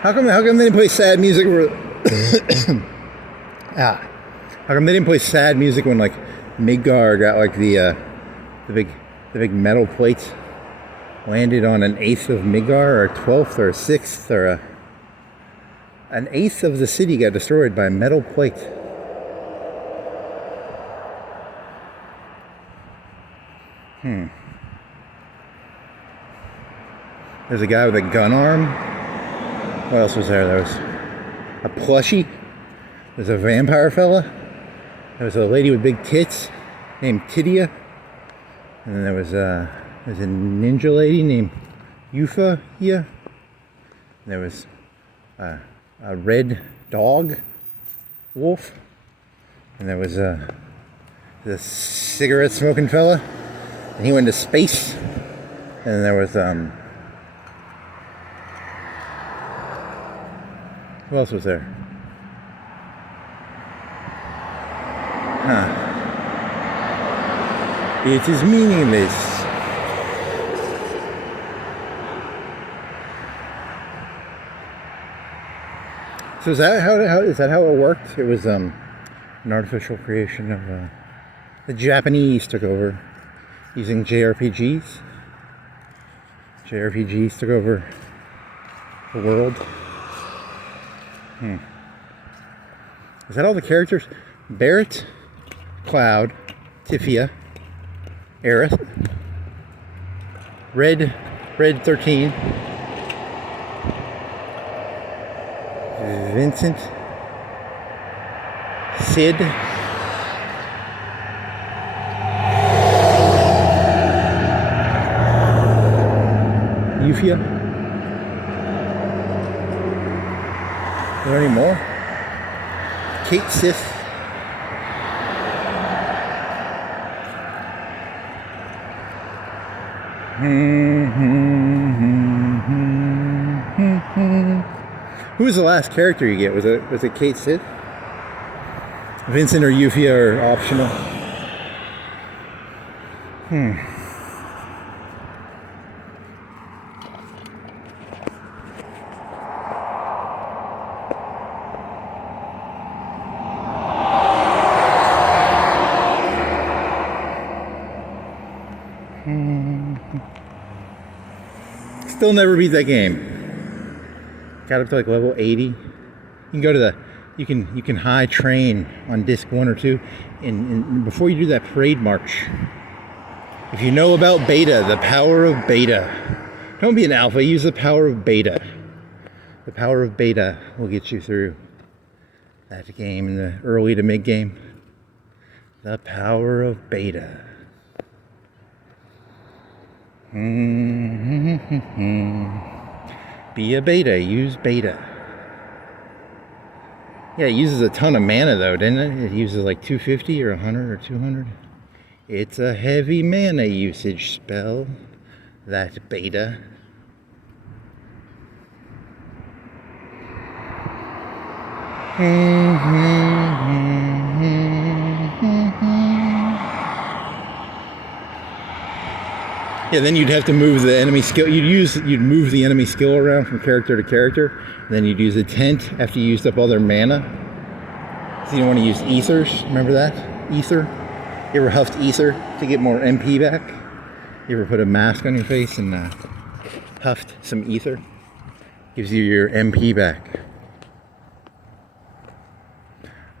How come they didn't play sad music? How come they didn't play sad music when like Midgar got like the big metal plate landed on an eighth of Midgar, or a 12th or a 6th, or an eighth of the city got destroyed by a metal plate? There's a guy with a gun arm. What else was there? There was a plushie. There's a vampire fella. There was a lady with big tits named Tidia. And then there was a ninja lady named Yufa. Yeah. There was a red dog wolf. And there was the cigarette smoking fella. And he went to space. And there was who else was there? It is meaningless. So is that how it worked? It was an artificial creation of the Japanese took over using JRPGs. JRPGs took over the world. Is that all the characters? Barrett, Cloud, Tifia, Aerith, Red 13, Vincent, Sid, Eufia. Are there any more? Kate Sith. Who was the last character you get? Was it Kate Sith? Vincent or Eufia are optional. Still never beat that game. Got up to like level 80. You can go to you can high train on disc 1 or 2, and before you do that parade march, if you know about beta, the power of beta, don't be an alpha, use the power of beta. The power of beta will get you through that game in the early to mid game. The power of beta. Be a beta, use beta. Yeah, it uses a ton of mana though, doesn't it? It uses like 250 or 100 or 200. It's a heavy mana usage spell, that beta. Yeah, then you'd have to move the enemy skill. You'd move the enemy skill around from character to character. Then you'd use a tent after you used up all their mana. So you don't want to use ethers. Remember that? Ether? You ever huffed ether to get more MP back? You ever put a mask on your face and huffed some ether? Gives you your MP back.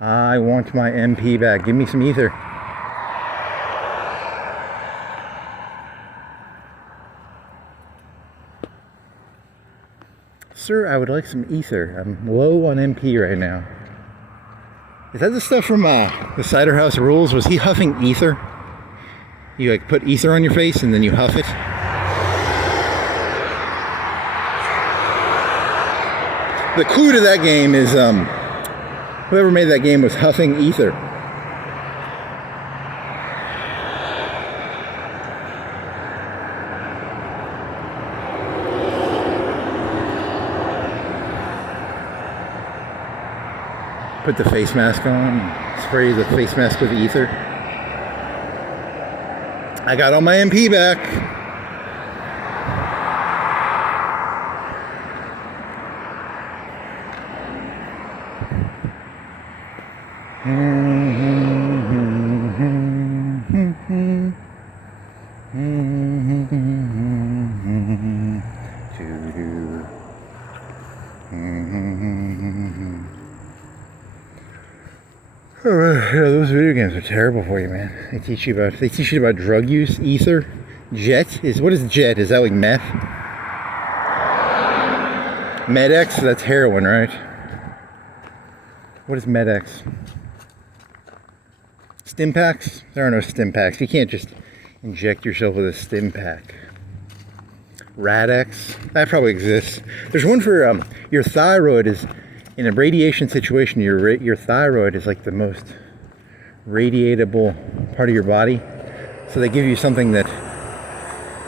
I want my MP back. Give me some ether. Sir, I would like some ether. I'm low on MP right now. Is that the stuff from the Cider House Rules? Was he huffing ether? You like put ether on your face and then you huff it? The clue to that game is whoever made that game was huffing ether. Put the face mask on, spray the face mask with ether. I got all my MP back. Those video games are terrible for you, man. They teach you about drug use, ether, what is jet? Is that like meth? Med-X, that's heroin, right? What is Med-X? Stim packs? There are no stim packs. You can't just inject yourself with a stim pack. Rad-X? That probably exists. There's one for your thyroid is, in a radiation situation, your thyroid is like the most radiatable part of your body. So they give you something that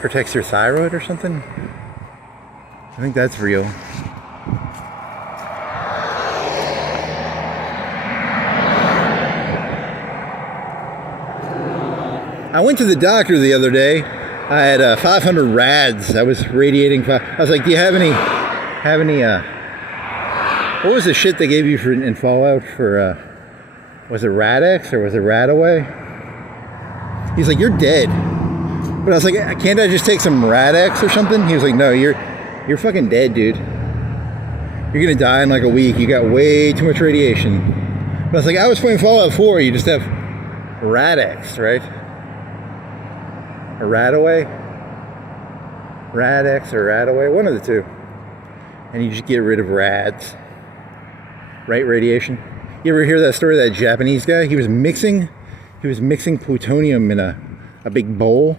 protects your thyroid or something. I think that's real. I went to the doctor the other day. I had 500 rads. I was radiating. I was like, do you have any, what was the shit they gave you in Fallout for, was it Rad-X or was it Radaway? He's like, you're dead. But I was like, can't I just take some Rad-X or something? He was like, no, you're fucking dead, dude. You're gonna die in like a week. You got way too much radiation. But I was like, I was playing Fallout 4. You just have Rad-X, right? Or Radaway? Rad-X or Radaway? One of the two. And you just get rid of rads. Right, radiation? You ever hear that story of that Japanese guy? He was mixing plutonium in a big bowl,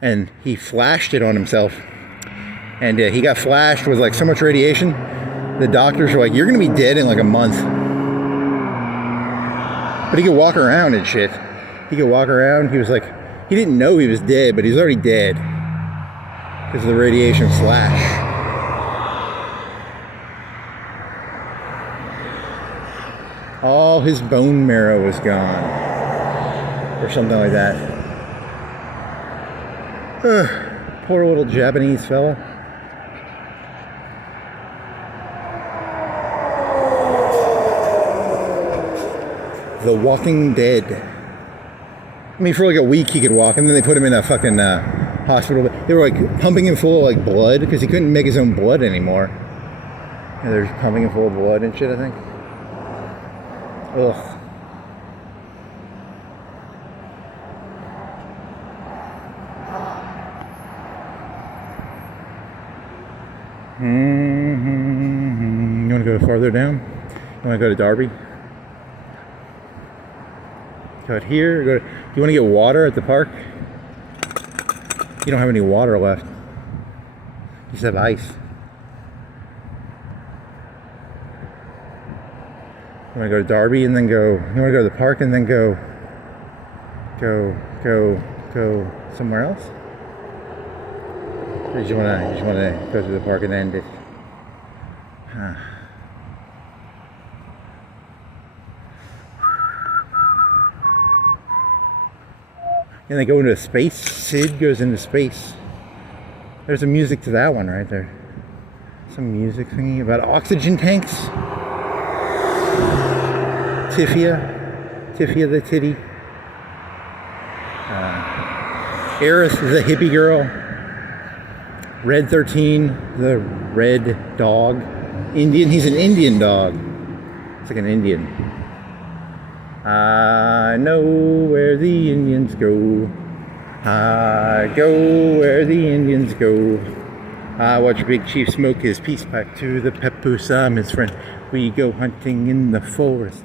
and he flashed it on himself, and he got flashed with like so much radiation. The doctors were like, you're gonna be dead in like a month. But he could walk around and shit. He could walk around. He was like, he didn't know he was dead, but he was already dead because of the radiation flash. All his bone marrow was gone. Or something like that. Poor little Japanese fella. The Walking Dead. I mean, for like a week he could walk, and then they put him in a fucking hospital. They were like pumping him full of like blood because he couldn't make his own blood anymore. And they're just pumping him full of blood and shit, I think. Ugh. You want to go farther down? You want to go to Derby? Go out here. Do you want to get water at the park? You don't have any water left. You just have ice. You want to go to Derby and then go. You want to go to the park and then go somewhere else? Or you just want to go to the park and end it? Huh. And they go into space. Sid goes into space. There's a music to that one right there. Some music thingy about oxygen tanks. Tiffia the titty. Aerith, the hippie girl. Red 13, the red dog. Indian, he's an Indian dog. It's like an Indian. I know where the Indians go. I go where the Indians go. I watch Big Chief smoke his peace pipe to the papoose, I'm his friend. We go hunting in the forest.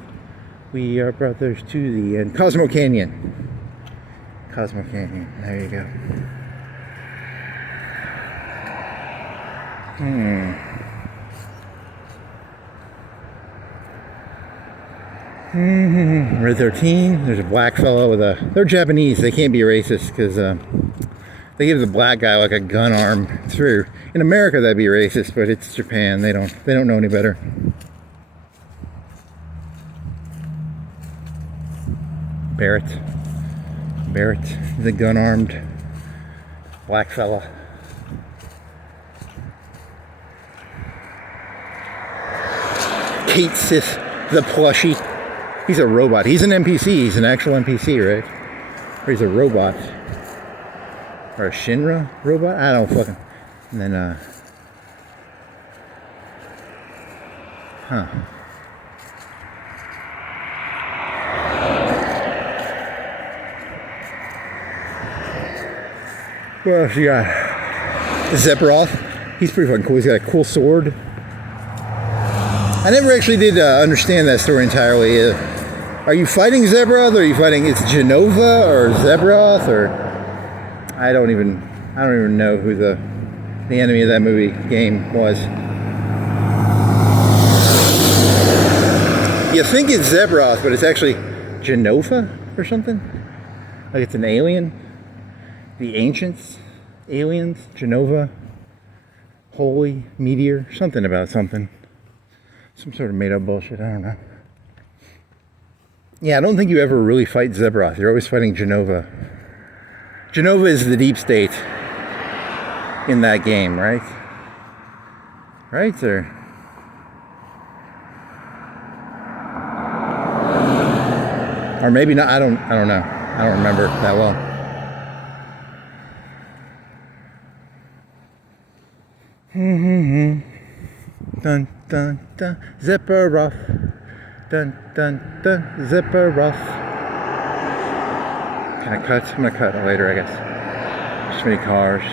We are brothers to the end. Cosmo Canyon. Cosmo Canyon. There you go. Red 13. There's a black fellow with a... They're Japanese. They can't be racist because they give the black guy like a gun arm through. In America, that'd be racist, but it's Japan. They don't know any better. Barrett, the gun-armed black fella. Kate Sith, the plushie. He's a robot. He's an NPC. He's an actual NPC, right? Or he's a robot. Or a Shinra robot? I don't fucking... And then, What else you got? Sephiroth. He's pretty fucking cool. He's got a cool sword. I never actually did understand that story entirely. Are you fighting Sephiroth, or are you fighting... It's Genova or Sephiroth, or... I don't even know who the enemy of that movie game was. You think it's Sephiroth, but it's actually Genova or something? Like it's an alien? The ancients? Aliens? Genova? Holy meteor? Something about something. Some sort of made up bullshit, I don't know. Yeah, I don't think you ever really fight Sephiroth. You're always fighting Genova. Genova is the deep state in that game, right? Right? Or maybe not. I don't know. I don't remember that well. Dun dun dun. Sephiroth. Dun dun dun. Sephiroth. Can I cut? I'm gonna cut later, I guess. There's too many cars.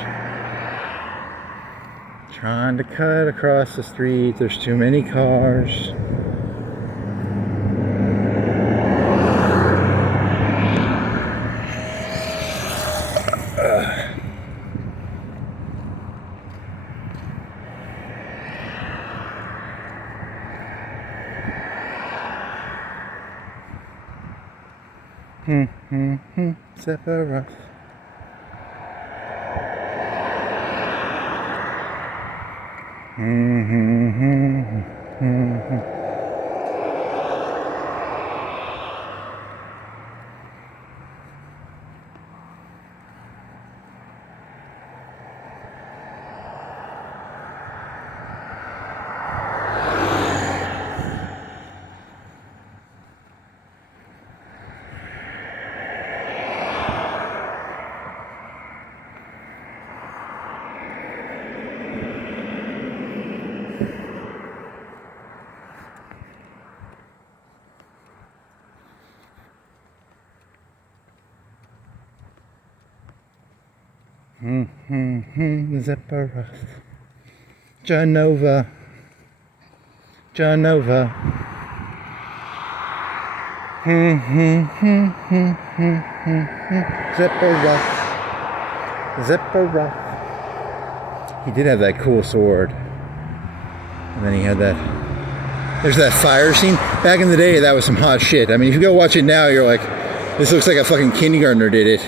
Trying to cut across the street. There's too many cars. Sephiroth. Sephiroth. Genova. Sephiroth. He did have that cool sword. And then he had that... There's that fire scene. Back in the day, that was some hot shit. I mean, if you go watch it now, you're like, this looks like a fucking kindergartner did it.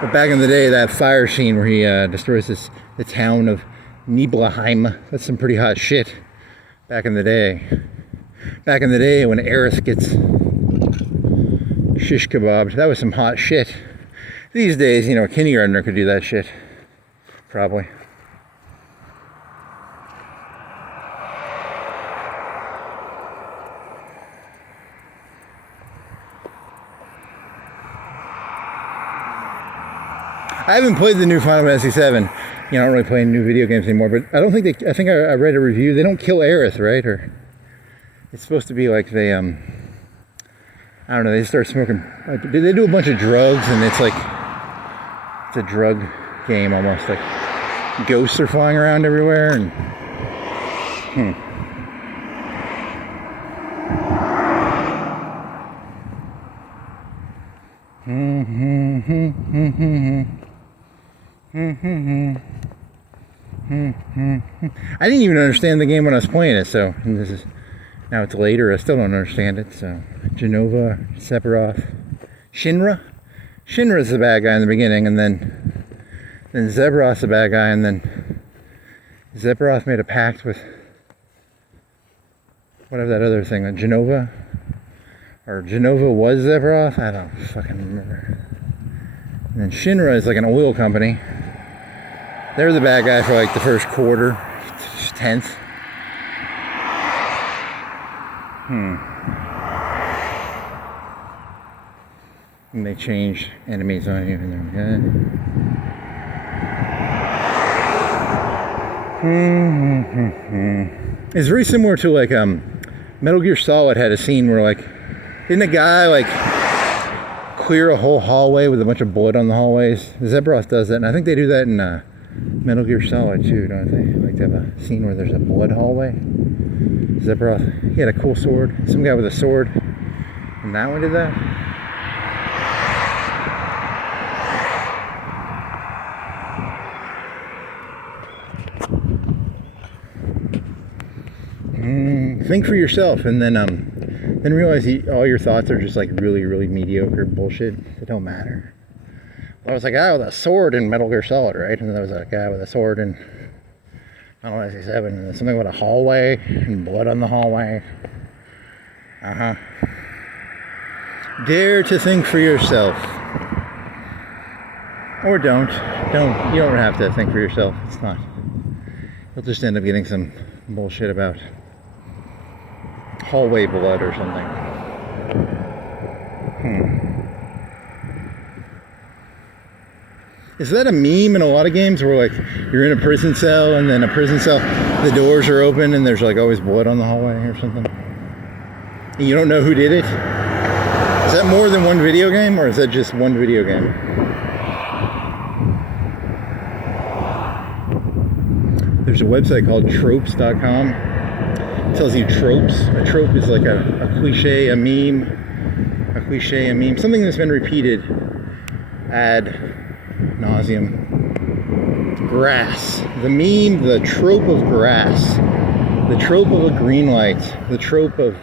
But back in the day, that fire scene where he destroys the town of Nibelheim, that's some pretty hot shit. Back in the day. Back in the day when Aerith gets shish kebabbed, that was some hot shit. These days, you know, a kindergartner could do that shit. Probably. I haven't played the new Final Fantasy VII. You know, I don't really play new video games anymore, but I don't think they, I think I read a review, they don't kill Aerith, right? Or it's supposed to be like they, I don't know, they start smoking, like, they do a bunch of drugs, and it's like, it's a drug game almost, like ghosts are flying around everywhere, and I didn't even understand the game when I was playing it, so this is, now it's later, I still don't understand it, so Jenova, Sephiroth, Shinra? Shinra's the bad guy in the beginning, and then Sephiroth's the bad guy, and then Sephiroth made a pact with whatever that other thing, Jenova? Or Jenova was Sephiroth? I don't fucking remember. And then Shinra is like an oil company. They're the bad guy for like the first quarter, 10th. And they change enemies on you, and they're good. It's very similar to like Metal Gear Solid had a scene where like, didn't a guy like clear a whole hallway with a bunch of blood on the hallways? Sephiroth does that, and I think they do that in Metal Gear Solid too, don't they? Like to have a scene where there's a blood hallway. Sephiroth, he had a cool sword. Some guy with a sword, and that one did that. Think for yourself, and then realize all your thoughts are just like really, really mediocre bullshit that don't matter. Well, I was a guy with a sword in Metal Gear Solid, right? And there was a guy with a sword in Final Fantasy VII, and there's something with a hallway and blood on the hallway. Dare to think for yourself, or don't. You don't have to think for yourself. It's not. You'll just end up getting some bullshit about hallway blood or something. Is that a meme in a lot of games where like you're in a prison cell, and then a prison cell, the doors are open and there's like always blood on the hallway or something? And you don't know who did it? Is that more than one video game, or is that just one video game? There's a website called tropes.com. It tells you tropes. A trope is like a cliche, a meme. A cliche, a meme. Something that's been repeated ad nauseum. Grass. The meme, the trope of grass. The trope of a green light. The trope of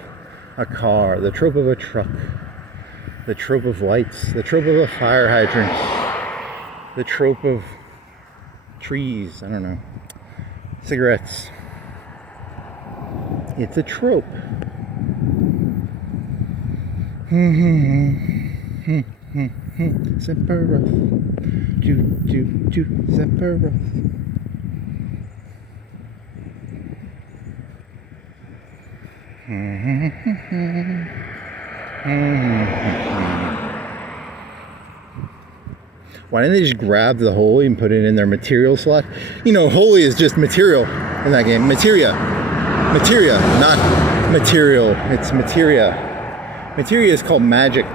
a car. The trope of a truck. The trope of lights. The trope of a fire hydrant. The trope of trees. I don't know. Cigarettes. It's a trope. Sephiroth. Sephiroth. Why didn't they just grab the holy and put it in their material slot? You know, holy is just material in that game. Materia, not material. It's materia. Materia is called magic.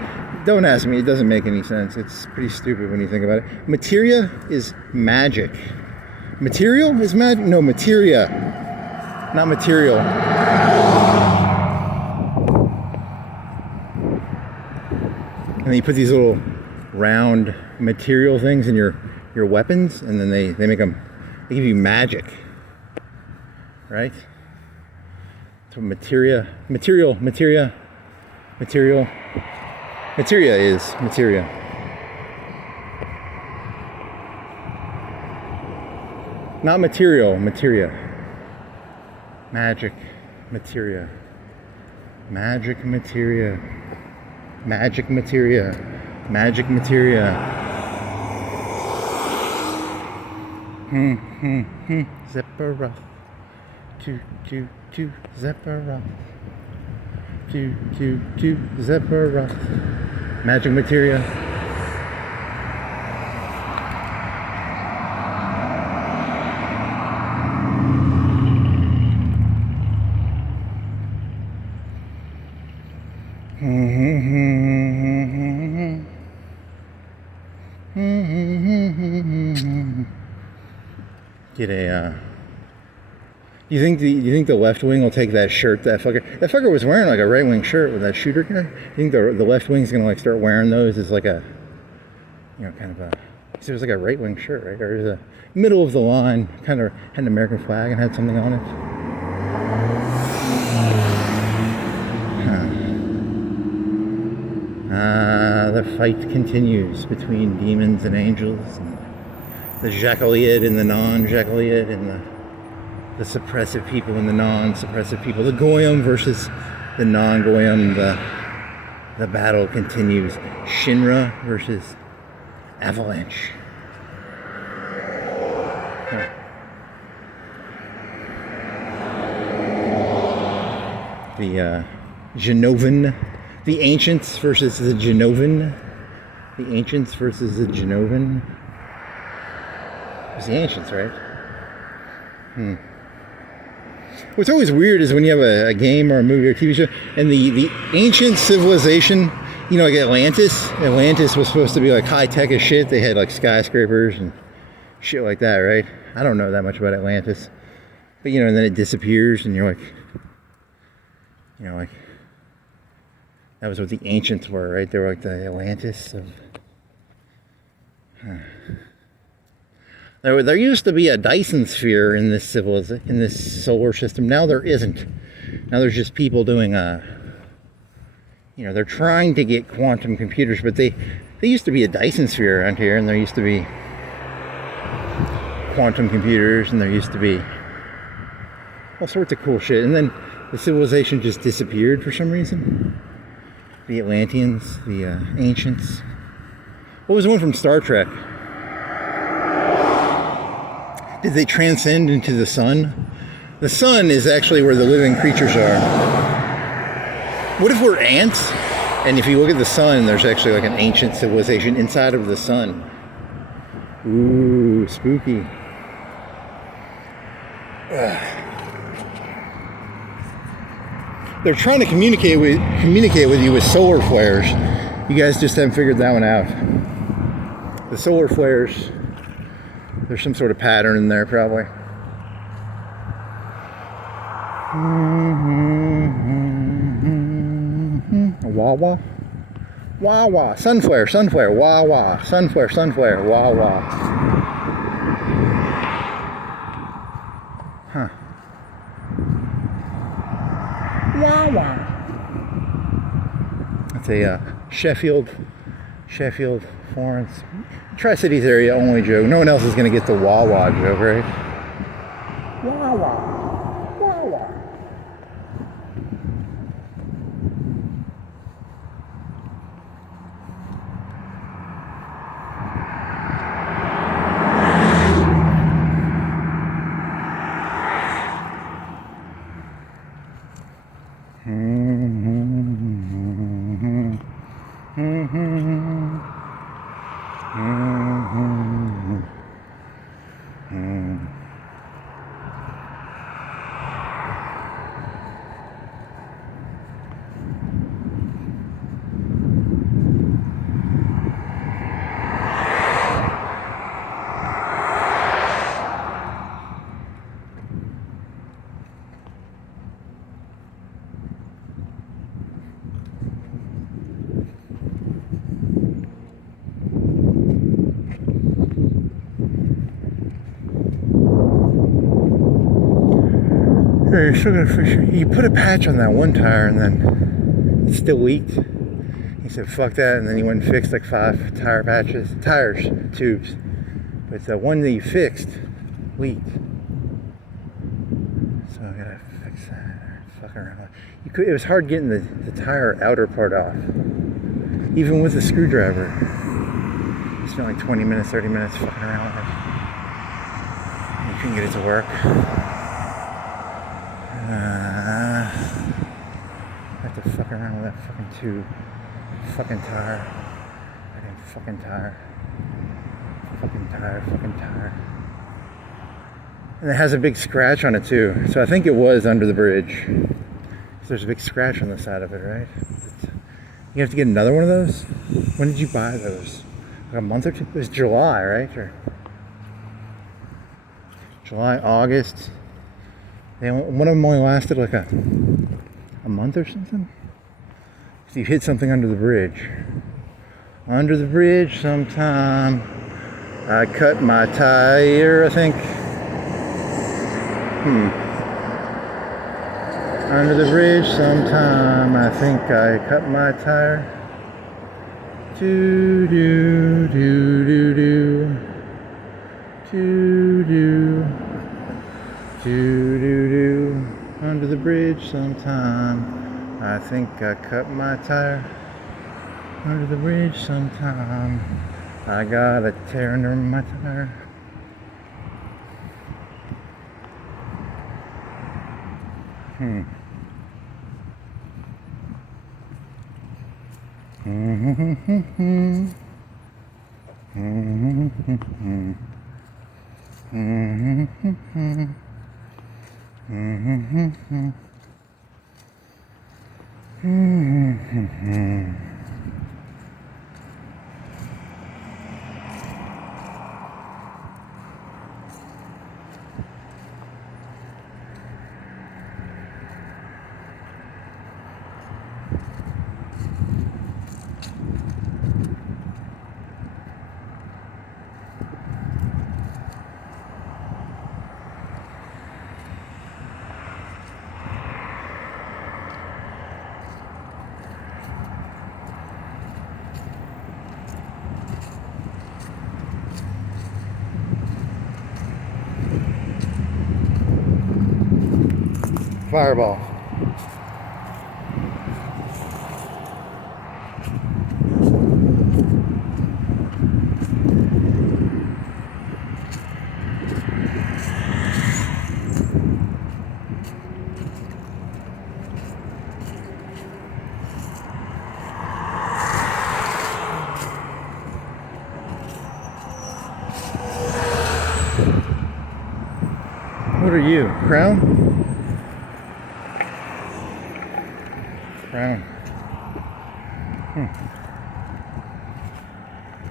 Don't ask me, it doesn't make any sense. It's pretty stupid when you think about it. Materia is magic. Material is magic? No, materia. Not material. And then you put these little round material things in your weapons, and then they make them, they give you magic. Right? So materia is materia. Not material, materia. Magic, materia. Magic materia. Magic materia. Magic materia. Sephiroth. Sephiroth. Sephiroth. Magic materia. Get a, you think the left wing will take that shirt that fucker was wearing like a right wing shirt with that shooter guy? You think the left wing's gonna like start wearing those as like a, you know, kind of a, so it was like a right wing shirt, right? Or the middle of the line, kind of had an American flag and had something on it. The fight continues between demons and angels, and the Jacoliad and the non-Jacoliad, and the suppressive people and the non-suppressive people. The Goyim versus the non-Goyim. The battle continues. Shinra versus Avalanche. The Genovan. The Ancients versus the Genovan. The Ancients versus the Genovan. It was the Ancients, right? What's always weird is when you have a game or a movie or a TV show, and the ancient civilization, you know, like Atlantis was supposed to be like high tech as shit. They had like skyscrapers and shit like that, right? I don't know that much about Atlantis, but you know, and then it disappears, and you're like, you know, like that was what the ancients were, right? They were like the Atlantis of. There used to be a Dyson sphere in this solar system. Now there isn't. Now there's just people doing you know, they're trying to get quantum computers, but they used to be a Dyson sphere around here, and there used to be quantum computers, and there used to be all sorts of cool shit. And then the civilization just disappeared for some reason. The Atlanteans, the ancients. What was the one from Star Trek? Did they transcend into the sun? The sun is actually where the living creatures are. What if we're ants? And if you look at the sun, there's actually like an ancient civilization inside of the sun. Ooh, spooky. Ugh. They're trying to communicate with you with solar flares. You guys just haven't figured that one out. The solar flares, there's some sort of pattern in there, probably. A wah-wah? Wah-wah. Sunflare, wah-wah. Sunflare, wah-wah. Huh. Wah-wah. That's a Sheffield, Florence, Tri-Cities area only joke. No one else is going to get the wah-wah joke, right? Wah-wah. Wah-wah. You're still gonna fish. You put a patch on that one tire and then it still leaked. He said, fuck that, and then he went and fixed like 5 tubes. But the one that you fixed leaked. So I gotta fix that. Fucking around. It was hard getting the tire outer part off. Even with a screwdriver. I spent like 20 minutes, 30 minutes fucking around with it. You couldn't get it to work. I have to fuck around with that fucking tube. Fucking tire. Fucking tire. And it has a big scratch on it too. So I think it was under the bridge. So there's a big scratch on the side of it, right? You have to get another one of those? When did you buy those? a month or two. It was July, right? Or July, August. One of them only lasted like a month or something. So you hit something under the bridge. Under the bridge sometime. I cut my tire, I think. Under the bridge sometime, I think I cut my tire. Do do do do do. Do do do do do. Under the bridge sometime, I think I cut my tire. Under the bridge sometime, I got a tear under my tire. Fireball. What are you, Crown? Crown.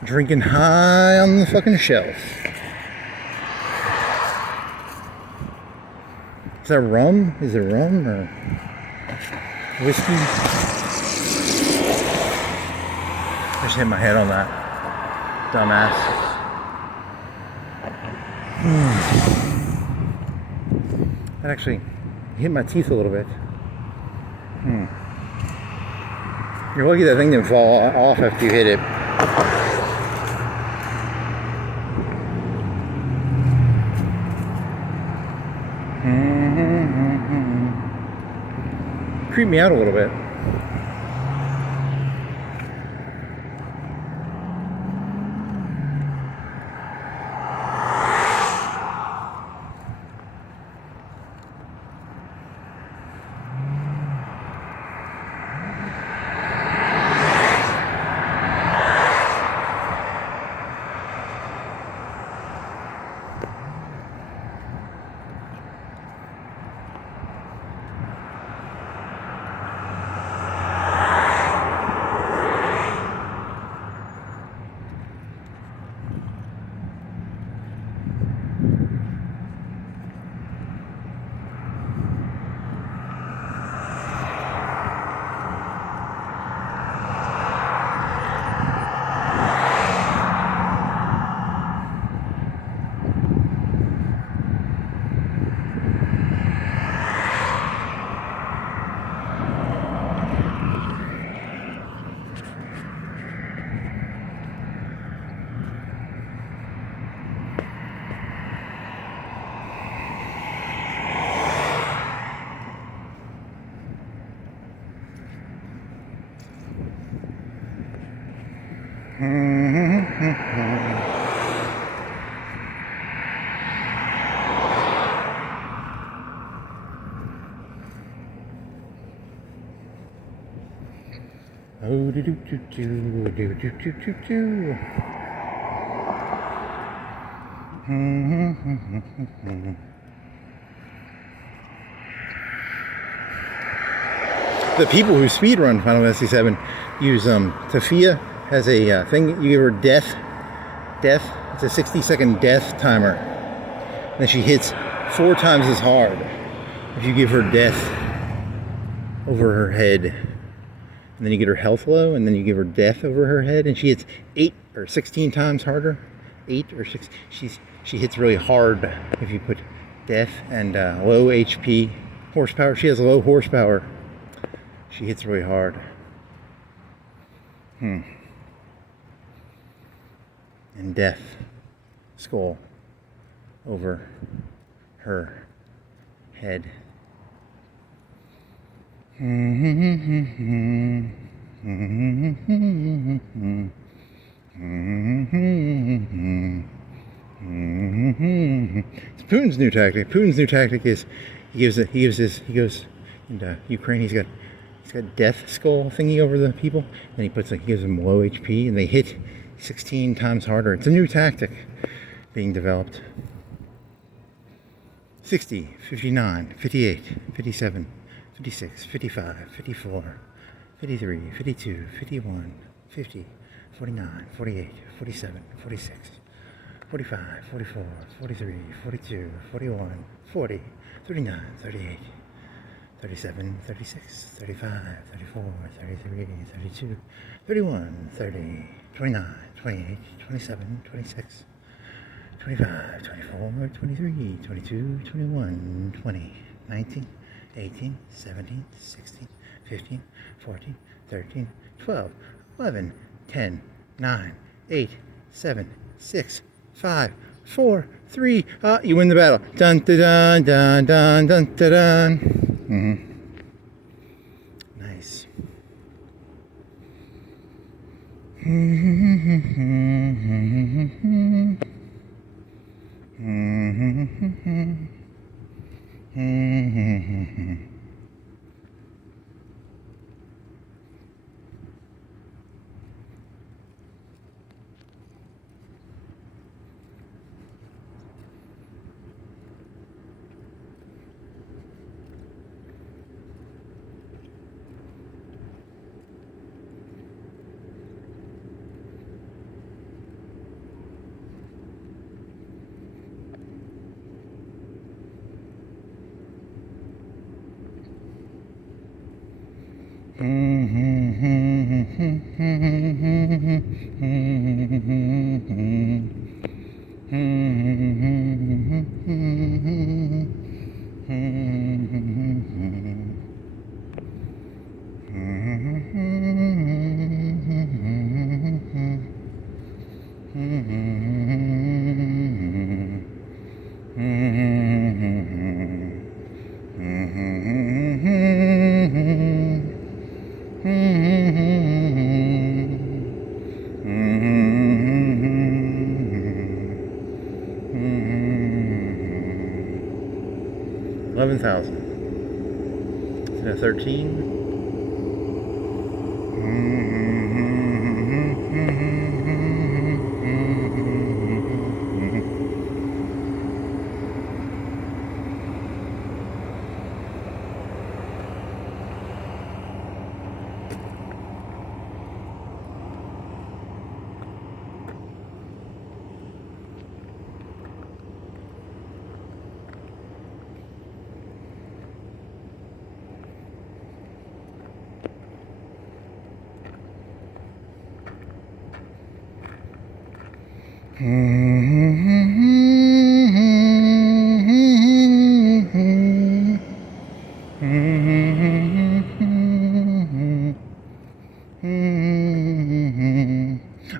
Drinking high on the fucking shelf. Is that rum? Is it rum or whiskey? I just hit my head on that. Dumbass. That actually hit my teeth a little bit. You're lucky that thing didn't fall off after you hit it. Creeped me out a little bit. Oh, do do do do do do do do do. The people who speedrun Final Fantasy VII use Tafia has a thing. You give her death death. It's a 60-second death timer. And she hits 4 times as hard if you give her death over her head. And then you get her health low, and then you give her death over her head, and she hits 8 or 16 times harder. 8 or 6. She hits really hard if you put death and low HP horsepower. She has low horsepower. She hits really hard. And death skull over her head. It's Putin's new tactic. Putin's new tactic is he goes into Ukraine. He's got death skull thingy over the people, and he gives them low HP, and they hit 16 times harder. It's a new tactic being developed. 60, 59, 58, 57, 56, 55, 54, 53, 52, 51, 50, 49, 48, 47, 46, 45, 44, 43, 42, 41, 40, 39, 38, 37, 36, 35, 34, 33, 32, 31, 30, 29, 28, 27, 26, 25, 24, 23, 22, 21, 20, 19, 18, 17, 16, 15, 14, 13, 12, 11, 10, 9, 8, 7, 6, 5, 4, 3, you win the battle. Dun dun dun dun dun dun dun. Nice. $11,000. Is it a 13?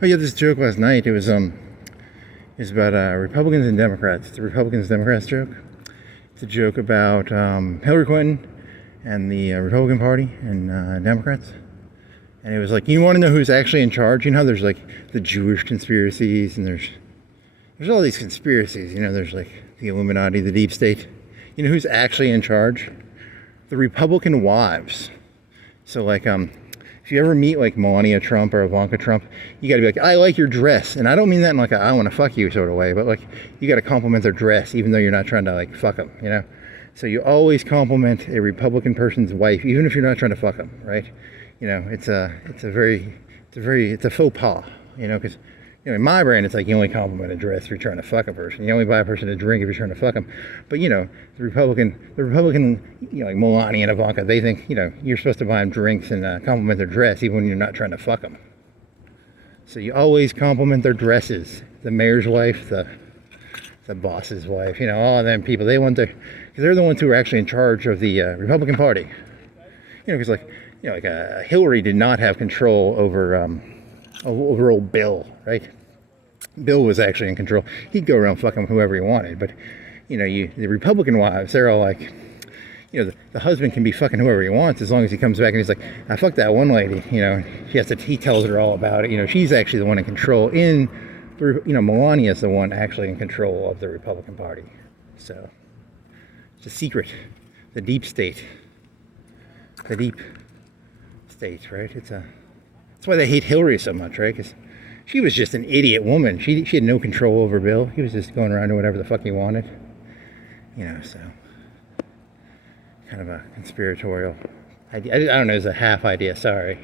Oh yeah, this joke last night. It was about Republicans and Democrats. It's a Republicans Democrats joke. It's a joke about Hillary Clinton and the Republican Party and Democrats. And it was like, you want to know who's actually in charge? You know how there's like the Jewish conspiracies, and there's all these conspiracies. You know, there's like the Illuminati, the deep state. You know who's actually in charge? The Republican wives. So like if you ever meet like Melania Trump or Ivanka Trump, you got to be like, I like your dress. And I don't mean that in like a I want to fuck you sort of way, but like you got to compliment their dress even though you're not trying to like fuck them, you know? So you always compliment a Republican person's wife even if you're not trying to fuck them, right? You know, it's a faux pas, you know, because You know, in my brain, it's like you only compliment a dress if you're trying to fuck a person. You only buy a person a drink if you're trying to fuck them. But, you know, the Republican, you know, like Melania and Ivanka, they think, you know, you're supposed to buy them drinks and compliment their dress even when you're not trying to fuck them. So you always compliment their dresses. The mayor's wife, the boss's wife, you know, all of them people, they want to, because they're the ones who are actually in charge of the Republican Party. You know, because like, you know, like Hillary did not have control over old Bill, right? Bill was actually in control. He'd go around fucking whoever he wanted, but you know, the Republican wives, they're all like, you know, the husband can be fucking whoever he wants as long as he comes back and he's like, I fucked that one lady, you know. He tells her all about it. You know, she's actually the one in control. You know, Melania's the one actually in control of the Republican Party. So it's a secret, the deep state, right? That's why they hate Hillary so much, right? Because she was just an idiot woman. She had no control over Bill. He was just going around doing whatever the fuck he wanted. You know, so kind of a conspiratorial idea. I don't know, it's a half idea, sorry.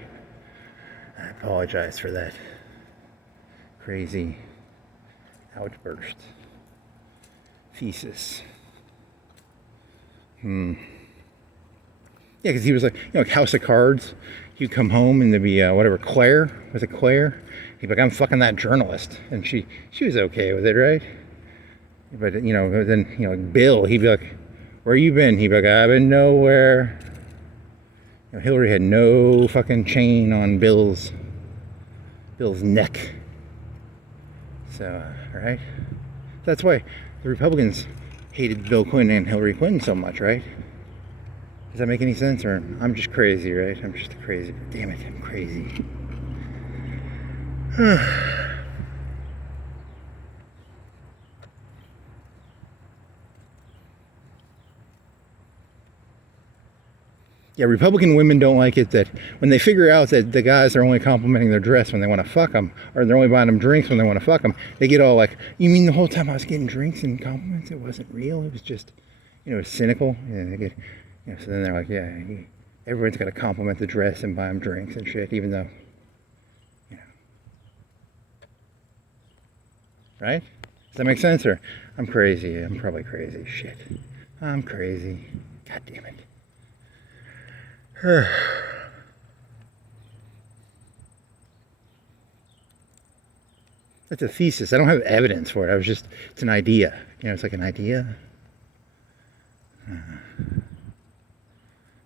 I apologize for that crazy outburst. Thesis. Yeah, because he was like, you know, like House of Cards. He'd come home and there'd be whatever, Claire. Was it Claire? He'd be like, I'm fucking that journalist. And she was okay with it, right? But, you know, then, you know, Bill, he'd be like, where you been? He'd be like, I've been nowhere. You know, Hillary had no fucking chain on Bill's neck. So, right? That's why the Republicans hated Bill Clinton and Hillary Clinton so much, right? Does that make any sense? Or I'm just crazy, right? I'm just crazy. Damn it, I'm crazy. Yeah, Republican women don't like it that when they figure out that the guys are only complimenting their dress when they want to fuck them, or they're only buying them drinks when they want to fuck them, they get all like, you mean the whole time I was getting drinks and compliments, it wasn't real? It was just, you know, cynical. Yeah, they get, you know, so then they're like, yeah, everyone's got to compliment the dress and buy them drinks and shit, even though, you know. Right? Does that make sense? Or I'm crazy. I'm probably crazy. Shit. I'm crazy. God damn it. That's a thesis. I don't have evidence for it. It's an idea. You know, it's like an idea. You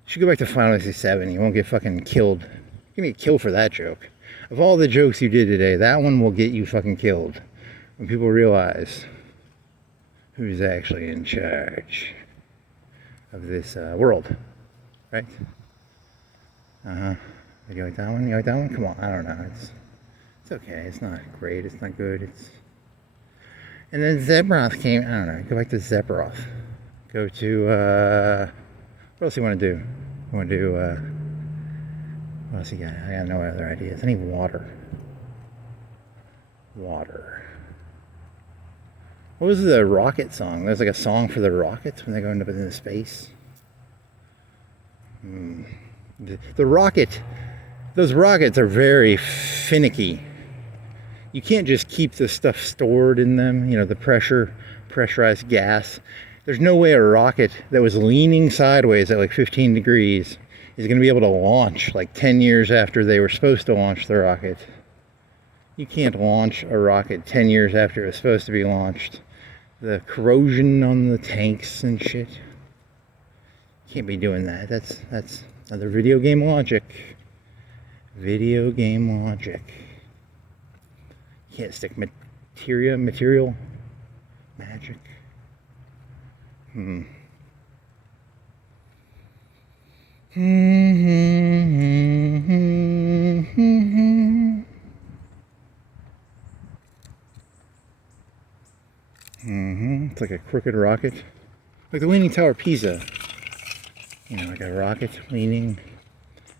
should go back to Final Fantasy VII. You won't get fucking killed. You're gonna get killed for that joke. Of all the jokes you did today, that one will get you fucking killed. When people realize who's actually in charge of this world. Right? You like that one? You like that one? Come on, I don't know. It's okay. It's not great. It's not good. And then Zebroth came. I don't know. Go back to Zebroth. Go to what else do you want to do? You want to do what else you got? I got no other ideas. I need water. Water. What was the rocket song? There's like a song for the rockets when they go into space. The rocket, those rockets are very finicky. You can't just keep the stuff stored in them, you know, the pressurized gas. There's no way a rocket that was leaning sideways at like 15 degrees is going to be able to launch like 10 years after they were supposed to launch the rocket. You can't launch a rocket 10 years after it was supposed to be launched. The corrosion on the tanks and shit. Can't be doing that. That's another video game logic. Video game logic. Can't stick material magic. It's like a crooked rocket. Like the Leaning Tower of Pisa. You know, like a rocket leaning.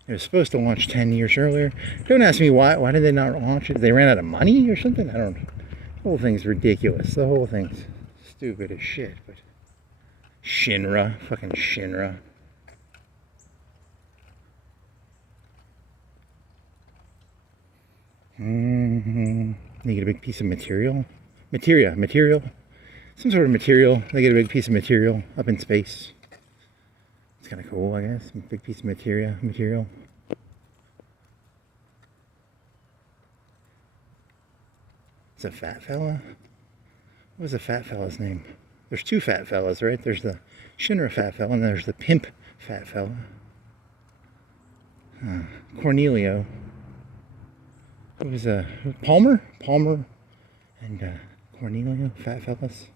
It was supposed to launch 10 years earlier. Don't ask me why did they not launch it? They ran out of money or something? I don't know. The whole thing's ridiculous. The whole thing's stupid as shit. But Shinra. Fucking Shinra. They get a big piece of material. Material. Some sort of material. They get a big piece of material up in space. It's kind of cool, I guess. A big piece of material. It's a fat fella. What was the fat fella's name? There's two fat fellas, right? There's the Shinra fat fella, and there's the pimp fat fella. Cornelio. It was Palmer and Cornelio, fat fellas.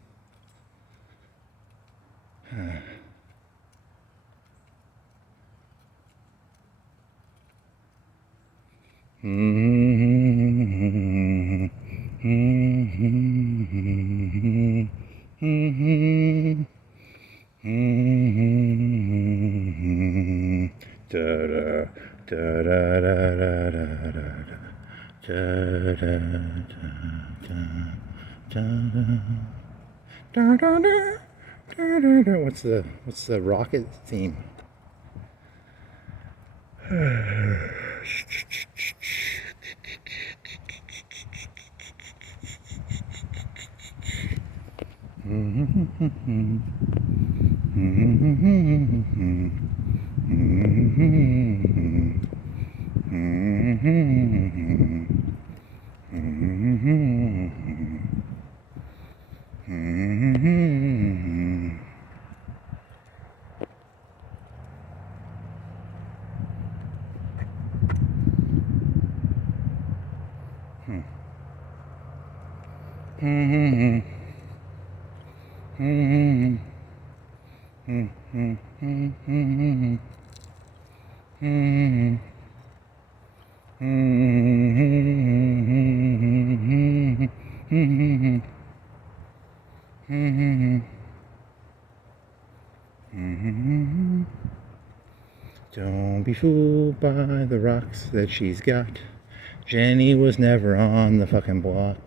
What's the rocket theme? Don't be fooled by the rocks that she's got. Jenny was never on the fucking block.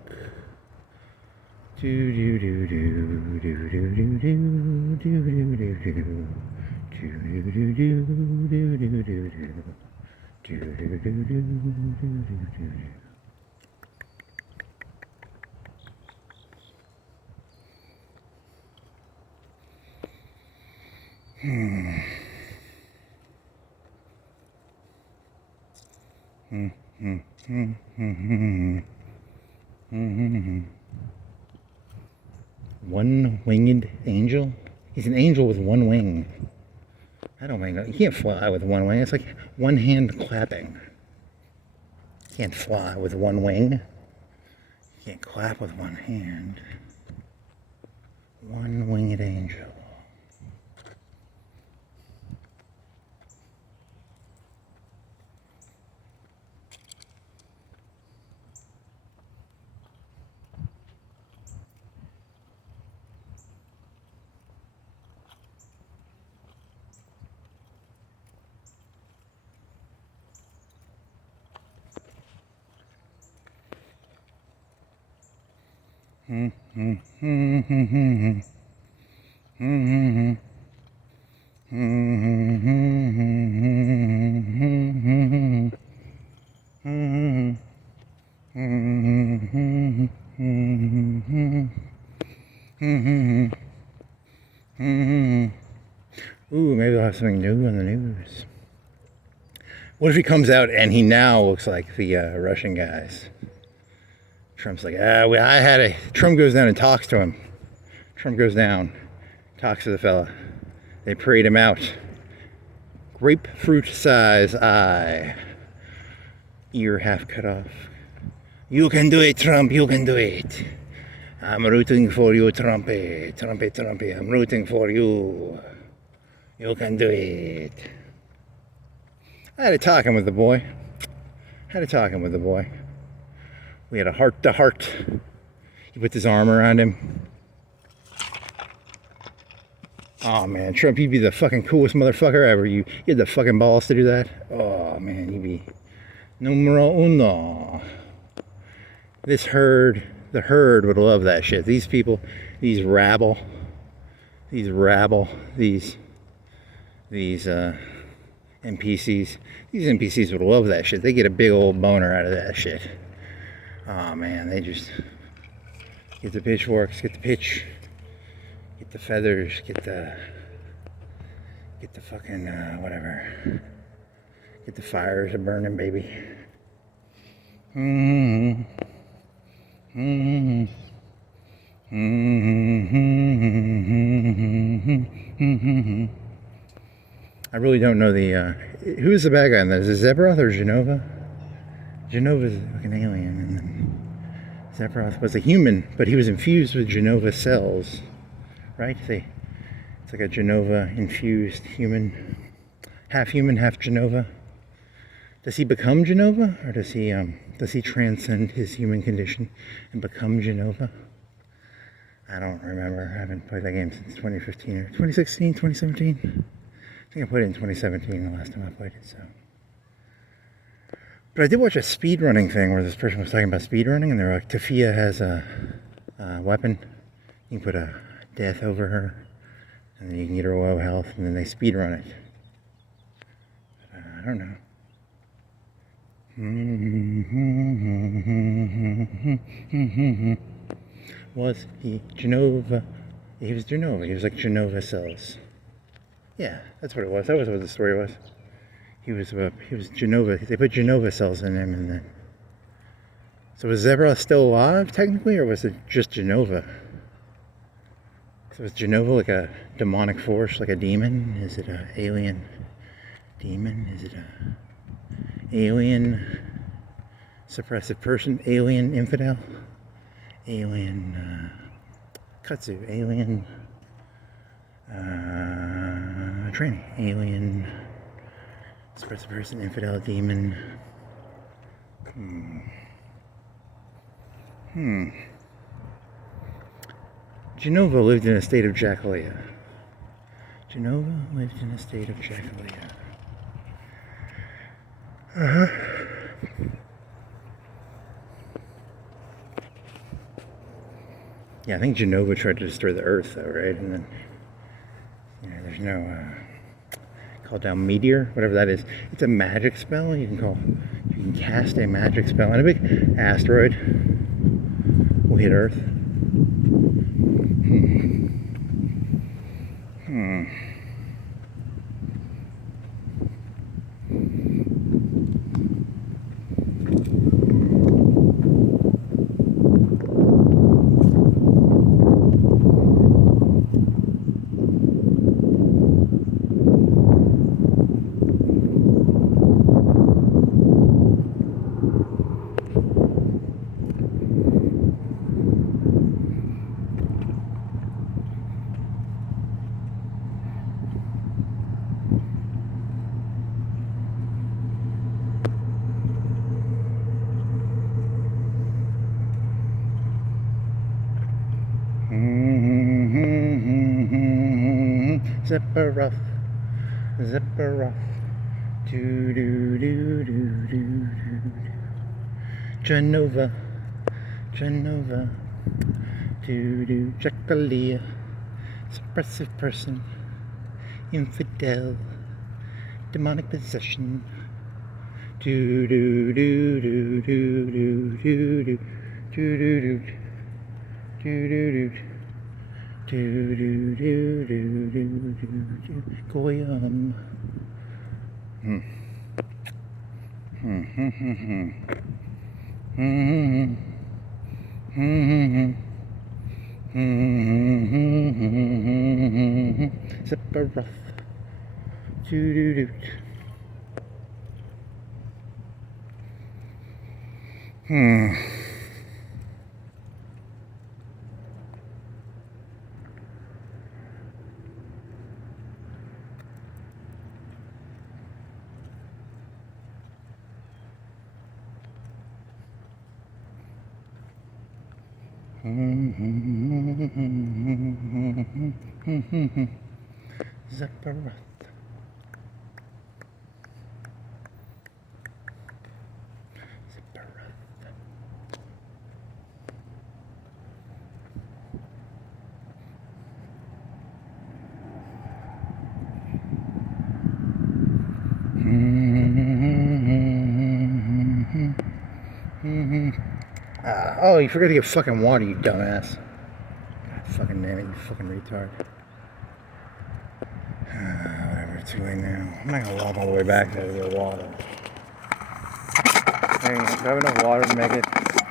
Do do do do do do do do do do do do do do do do do do. One-winged angel? He's an angel with one wing. I don't think you can't fly with one wing. It's like one hand clapping. You can't fly with one wing. You can't clap with one hand. One-winged angel. Ooh, maybe they'll have something new on the news. What if he comes out and he now looks like the Russian guys? Trump's like, Trump goes down and talks to him. Trump goes down, talks to the fella. They parade him out. Grapefruit size eye. Ear half cut off. You can do it, Trump, you can do it. I'm rooting for you, Trumpy. Trumpy, I'm rooting for you. You can do it. I had a talking with the boy. We had a heart-to-heart. He put his arm around him. Oh man, Trump, you'd be the fucking coolest motherfucker ever. You had the fucking balls to do that. Oh man, you'd be numero uno. The herd would love that shit. These people, these rabble, these NPCs, these NPCs would love that shit. They get a big old boner out of that shit. Oh man, they just get the pitchforks, get the pitch, get the feathers, get the fucking whatever, get the fires a burning, baby. Mm-hmm. Mm-hmm. Mm-hmm. I really don't know the who's the bad guy in that? Is it Zebroth or Genova? Genova's like an alien, and then Zebroth was a human, but he was infused with Genova cells, right? It's like a Genova infused human, half Genova. Does he become Genova, or does he transcend his human condition and become Genova? I don't remember. I haven't played that game since 2015 or 2016, 2017. I think I played it in 2017 the last time I played it. So, but I did watch a speedrunning thing where this person was talking about speedrunning, and they were like, Tafia has a weapon. You can put a death over her, and then you can get her low health, and then they speedrun it. But, I don't know. Was he Genova? He was Genova. He was like Genova cells. Yeah, that's what it was. That was what the story was. He was Genova. They put Genova cells in him, and then. So was Zebra still alive technically, or was it just Genova? So was Genova like a demonic force, like a demon? Is it an alien demon? Is it a alien suppressive person? Alien infidel? Alien kutsu? Alien training? Alien suppressive person? Infidel? Demon? Genova lived in a state of Jackalia. Genova lived in a state of Jackalia. Yeah, I think Genova tried to destroy the Earth, though, right? And then, there's no call down meteor, whatever that is. It's a magic spell. You can cast a magic spell, and a big asteroid will hit Earth. Zipper off, do do do do do do. Genova, do do. Jackalia, suppressive person, infidel, demonic possession. Do do do do do do do do do do do do do. Do do do do do do Goyam. Sephiroth. Do do do. Zapparat. Oh, you forgot to get fucking water, you dumbass. God, fucking damn it, you fucking retard. Whatever, it's too late now. I'm not gonna walk all the way back there to get water. Hey, do I have enough water to make it?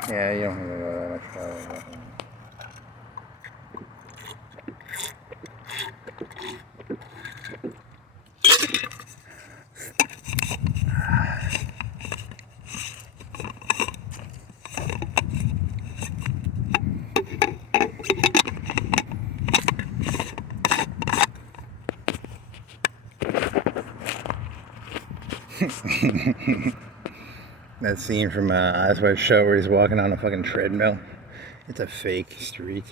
Yeah, you don't need to go that much farther. That scene from Eyes Wide Shut where he's walking on a fucking treadmill. It's a fake street.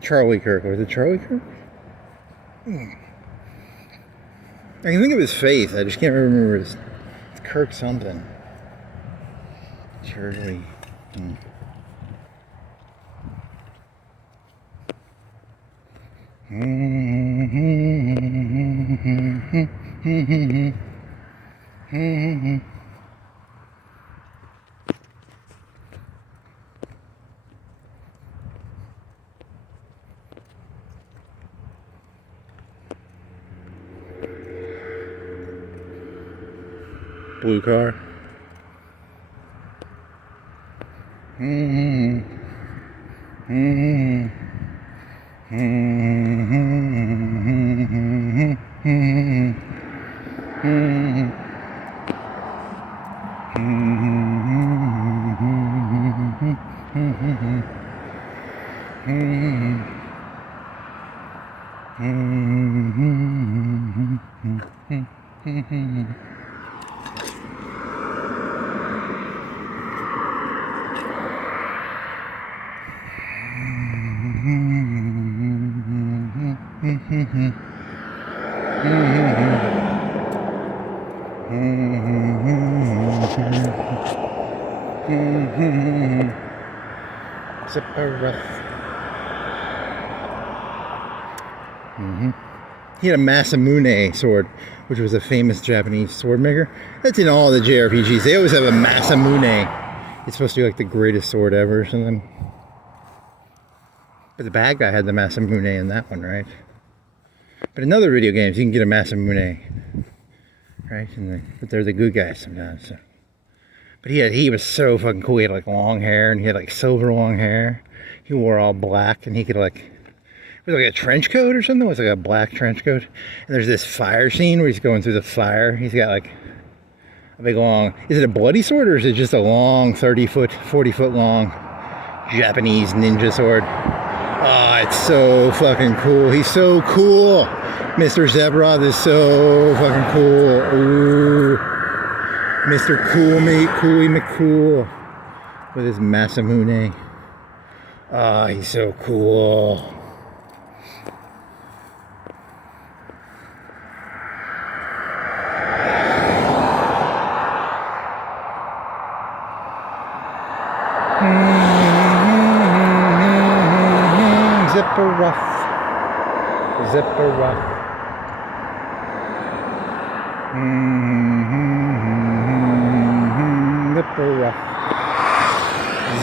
Charlie Kirk. Was it Charlie Kirk? I can think of his face. I just can't remember his. It's Kirk something. Charlie. Blue car. He had a Masamune sword, which was a famous Japanese sword maker. That's in all the JRPGs. They always have a Masamune. It's supposed to be like the greatest sword ever or something. But the bad guy had the Masamune in that one, right? But in other video games, you can get a Masamune, right? But they're the good guys sometimes. So. But he was so fucking cool. He had like long hair, and he had like silver long hair. He wore all black, and he could like, it was like a trench coat or something. It was like a black trench coat. And there's this fire scene where he's going through the fire. He's got like a big long, is it a bloody sword or is it just a long 30-foot, 40-foot long Japanese ninja sword? Oh, it's so fucking cool. He's so cool. Mr. Zebra is so fucking cool. Ooh. Mr. Cool Mate, Coolie McCool with his Masamune. Ah, he's so cool. Zipper rough. Zipper rough. Zipper rough.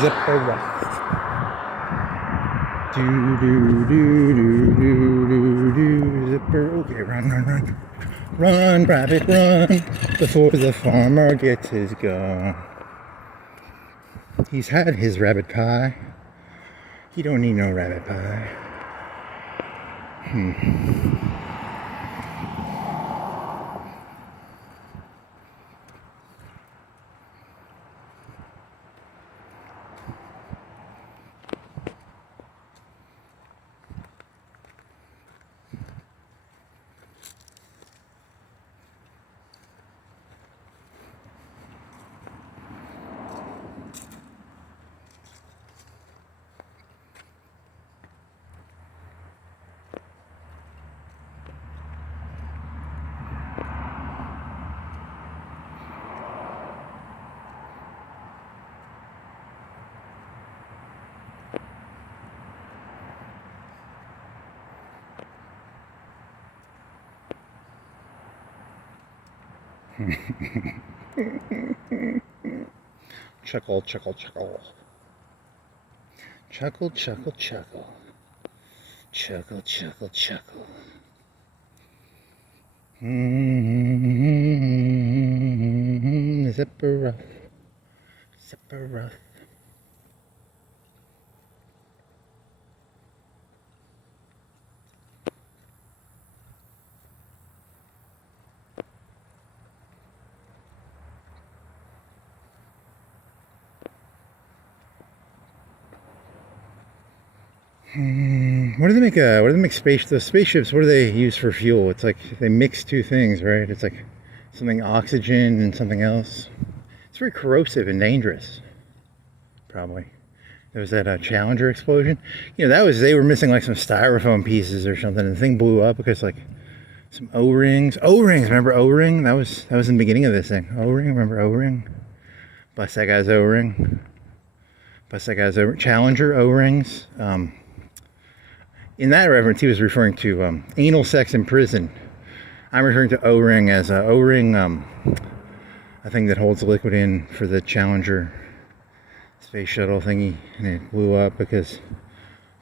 Zipper rough. Do do do do do do do. Zipper. Okay, run. Run, rabbit, run. Before the farmer gets his gun. He's had his rabbit pie. He don't need no rabbit pie. Chuckle, chuckle, chuckle. Chuckle, chuckle, chuckle. Chuckle, chuckle, chuckle. Zipper rough. Zipper rough. What do they make? What do they make those spaceships? What do they use for fuel? It's like they mix two things, right? It's like something oxygen and something else. It's very corrosive and dangerous. Probably. There was that Challenger explosion. You know, they were missing like some styrofoam pieces or something, and the thing blew up because like some O-rings. O-rings, remember O-ring? That was in the beginning of this thing. O-ring, remember O-ring? Bust that guy's O-ring. Bust that guy's O-ring. Challenger O-rings. In that reference, he was referring to anal sex in prison. I'm referring to O-ring as a O-ring, a thing that holds liquid in for the Challenger space shuttle thingy, and it blew up because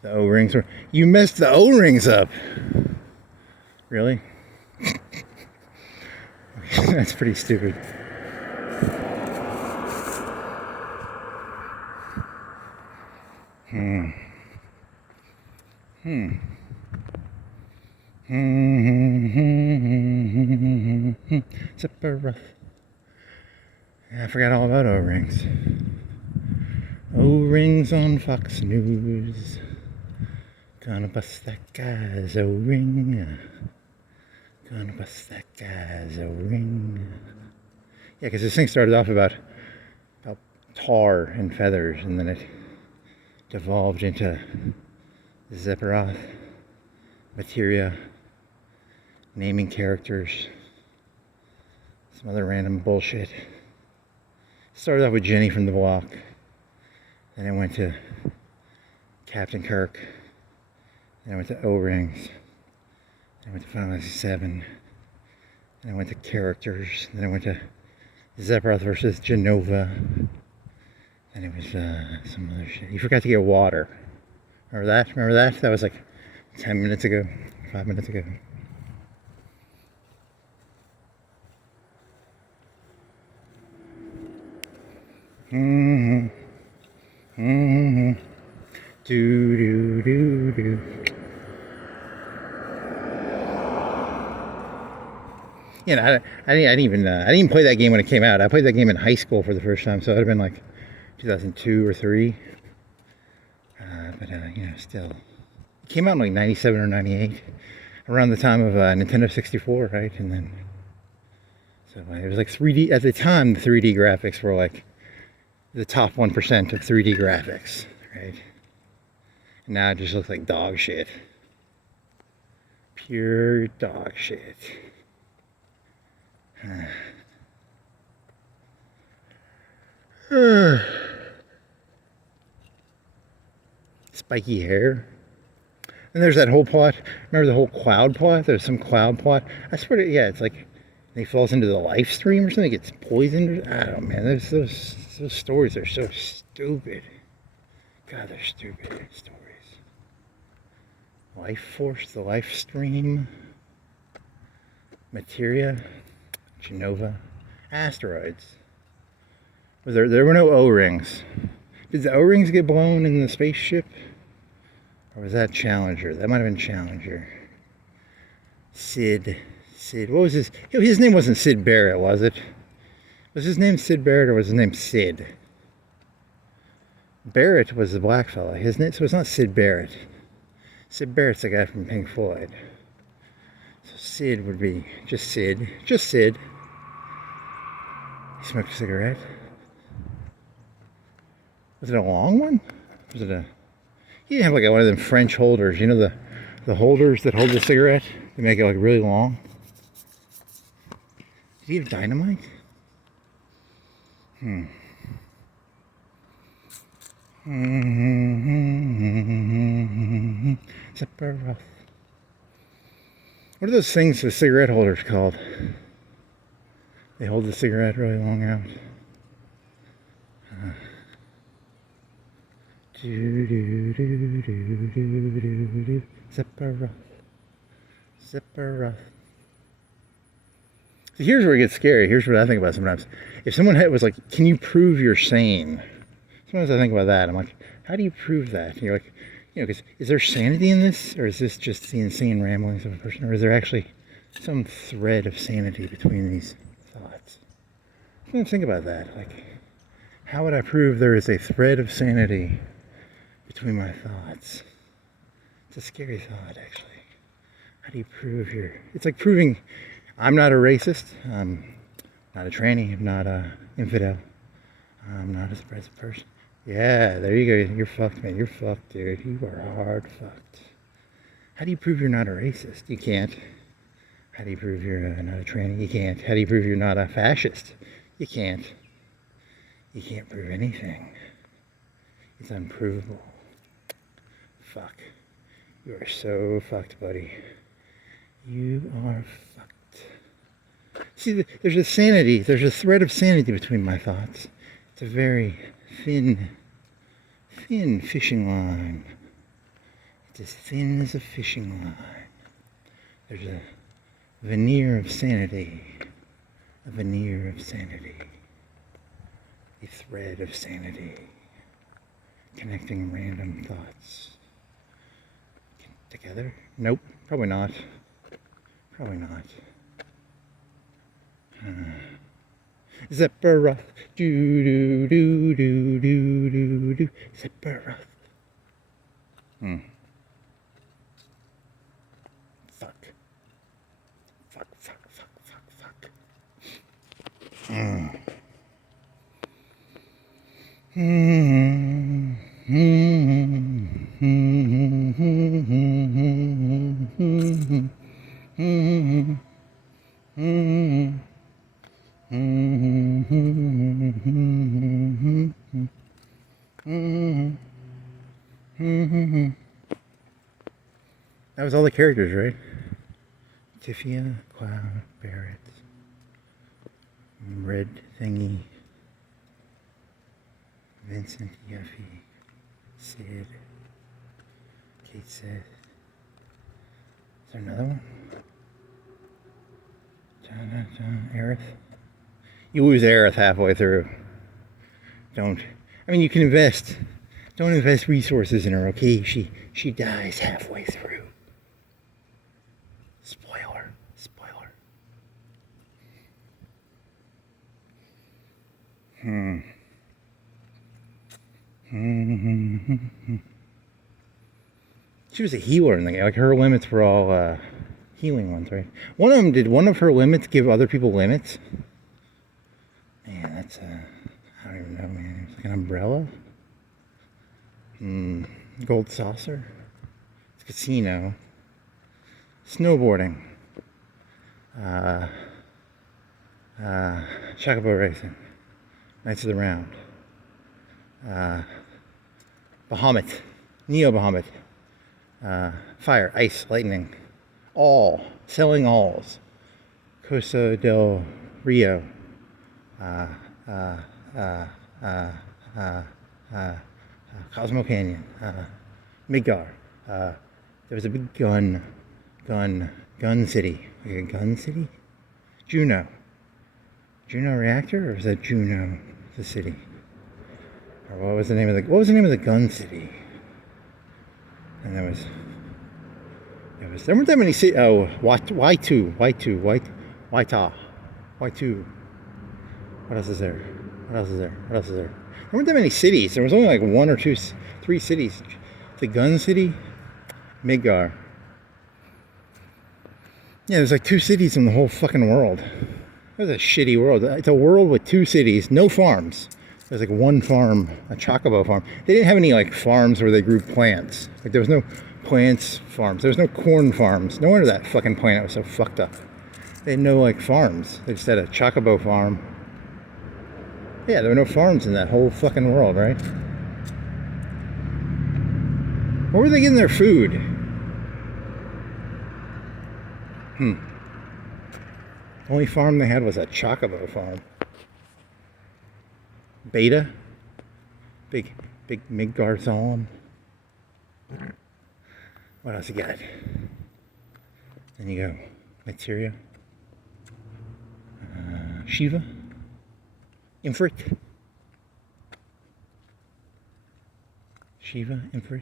the O-rings were. You messed the O-rings up. Really? That's pretty stupid. Zipper rough. I forgot all about O-rings. O-rings on Fox News. Gonna bust that guy's O-ring. Gonna bust that guy's O-ring. Yeah, because this thing started off about tar and feathers, and then it devolved into Zephyroth, materia, naming characters, some other random bullshit. Started off with Jenny from the block, then I went to Captain Kirk, then I went to O-rings, then I went to Final Fantasy VII, then I went to characters, then I went to Zephyroth versus Genova, then it was some other shit. You forgot to get water. Remember that? Remember that? That was like 10 minutes ago, 5 minutes ago. Do do do do. You know, I didn't even play that game when it came out. I played that game in high school for the first time, so it would have been like 2002 or 3. But you know, still, it came out in like 97 or 98, around the time of Nintendo 64, right? And then, so it was like 3D at the time. The 3D graphics were like the top 1% of 3D graphics, right? And now it just looks like dog shit, pure dog shit. Spiky hair. And there's that whole plot. Remember the whole cloud plot? There's some cloud plot. I swear to, yeah, it's like he falls into the life stream or something, gets poisoned. I don't know, man. Those stories are so stupid. God, they're stupid stories. Life force, the life stream. Materia, Genova, asteroids. There were no O-rings. Did the O-rings get blown in the spaceship? Or was that Challenger? That might have been Challenger. Sid. What was his? His name wasn't Sid Barrett, was it? Was his name Sid Barrett or was his name Sid? Barrett was the black fella. His name, so it's not Sid Barrett. Sid Barrett's the guy from Pink Floyd. So Sid would be just Sid. Just Sid. He smoked a cigarette. Was it a long one? Was it a... He didn't have like one of them French holders. You know the holders that hold the cigarette? They make it like really long. Did he have dynamite? Sephiroth. What are those things, the cigarette holders called? They hold the cigarette really long out. Zipper. Zipper. So here's where it gets scary. Here's what I think about sometimes. If someone was like, can you prove you're sane? Sometimes I think about that. I'm like, how do you prove that? And you're like, you know, because is there sanity in this? Or is this just the insane ramblings of a person? Or is there actually some thread of sanity between these thoughts? Sometimes think about that. Like, how would I prove there is a thread of sanity between my thoughts? It's a scary thought, actually. How do you prove it's like proving I'm not a racist, I'm not a tranny, I'm not a infidel, I'm not a suppressive person. Yeah, there you go. You're fucked, man. You're fucked, dude. You are hard fucked. How do you prove you're not a racist? You can't. How do you prove you're not a tranny? You can't. How do you prove you're not a fascist? You can't. You can't prove anything. It's unprovable. Fuck. You are so fucked, buddy. You are fucked. See, there's a sanity, there's a thread of sanity between my thoughts. It's a very thin fishing line. It's as thin as a fishing line. There's a veneer of sanity. A veneer of sanity. A thread of sanity. Connecting random thoughts. Together? Nope, probably not. Probably not. Zephyroth. Do do do do do do do. Zephyroth. Fuck. Fuck, fuck, fuck, fuck, fuck. That was all the characters, right? Tiffia, Cloud, Barrett, Red Thingy, Vincent, Yuffie, Sid, Kate Sith. Is there another one? Aerith? You lose Aerith halfway through. Don't. I mean, you can invest. Don't invest resources in her, okay? She dies halfway through. Spoiler. Spoiler. She was a healer in the game. Like, her limits were all healing ones, right? Did one of her limits give other people limits? Man, that's I don't even know, man. It's like an umbrella? Gold saucer? It's casino. Snowboarding. Chocobo racing. Knights of the Round. Bahamut. Neo Bahamut. Fire, ice, lightning. All. Selling alls. Costa del Rio. Cosmo Canyon. Midgar. There was a big gun city. Like a gun city? Juno. Juno Reactor, or was that Juno the city? Or what was the name of the gun city? And there weren't that many cities. Oh, Y2. Waita. Y2. What else is there? There weren't that many cities. There was only like 1 or 2, 3 cities. The gun city? Midgar. Yeah, there's like 2 cities in the whole fucking world. It was a shitty world. It's a world with 2 cities, no farms. There's like 1 farm, a chocobo farm. They didn't have any like farms where they grew plants. Like there was no plants farms. There was no corn farms. No wonder that fucking planet was so fucked up. They had no like farms. They just had a chocobo farm. Yeah, there were no farms in that whole fucking world, right? Where were they getting their food? The only farm they had was a chocobo farm. Beta. Big Midgard Solemn. What else you got? Then you go Materia. Shiva. Infrit. Shiva, Infrit.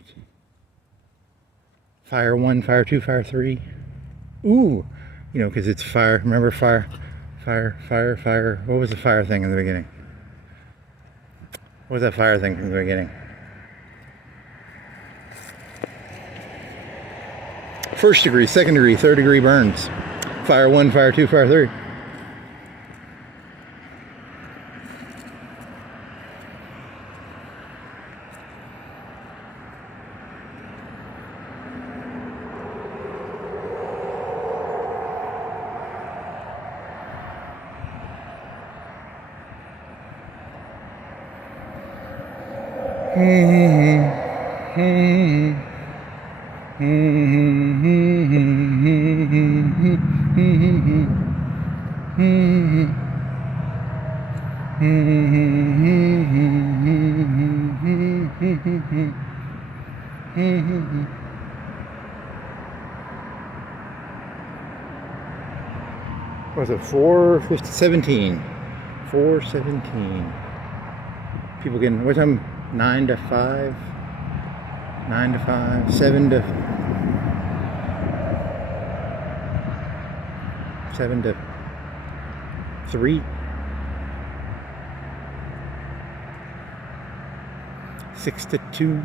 Fire 1, Fire 2, Fire 3. Ooh! You know, because it's fire. Remember fire? Fire. What was the fire thing in the beginning? What was that fire thing from the beginning? First degree, second degree, third degree burns. Fire 1, Fire 2, Fire 3. What was it? 4:17. 4:17. People getting, what time? 9 to 5. 9 to 5. 7 to 3. 6 to 2.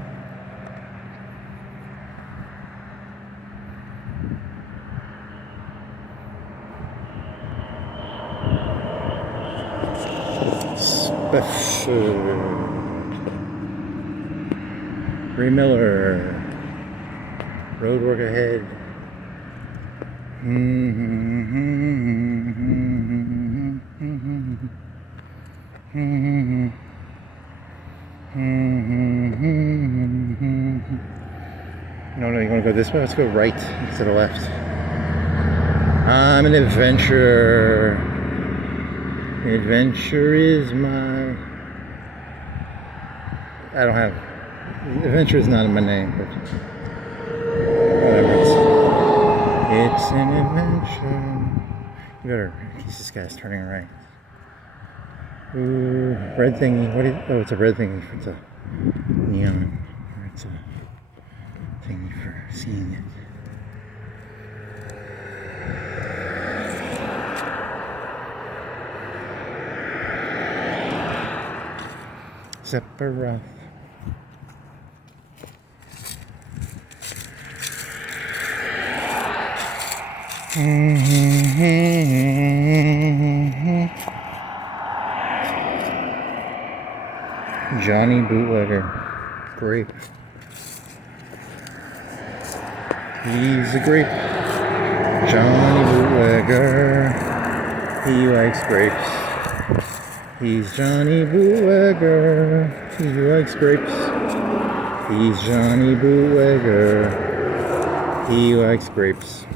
Special. Ray Miller. Road work ahead. No, you want to go this way? Let's go right instead of left. I'm an adventurer. Adventure is my... I don't have... Adventure is not in my name, but... Whatever. It's an adventure. You better... This guy's turning right. Ooh, red thingy. What is... Oh, it's a red thingy. It's a neon. Or it's a thingy for seeing it. Sephiroth. Johnny Bootlegger. Grape. He's a grape. Johnny Bootlegger. He likes grapes. He's Johnny Bootlegger. He likes grapes. He's Johnny Bootlegger. He likes grapes.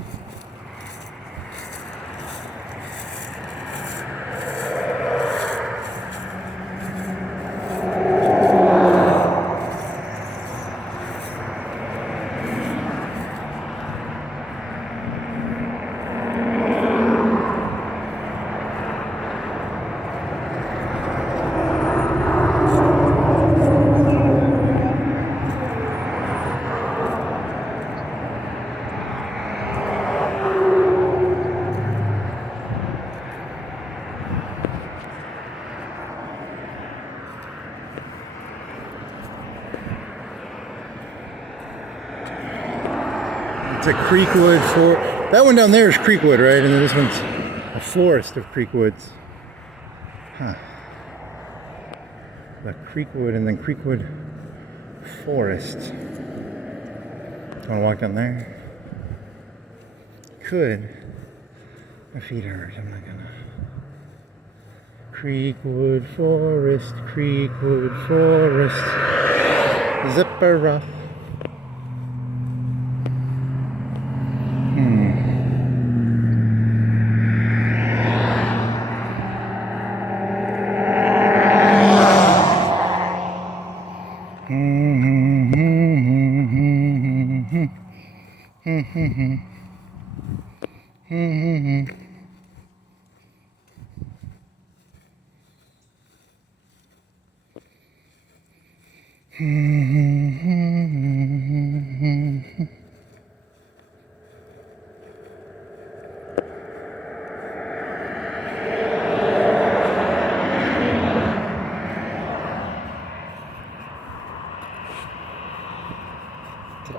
It's a creekwood for that one down there is creekwood, right? And then this one's a forest of creekwoods. Huh. The creekwood and then creekwood forest. Wanna walk down there? Could. My feet hurt, I'm not gonna. Creekwood forest, Zipper.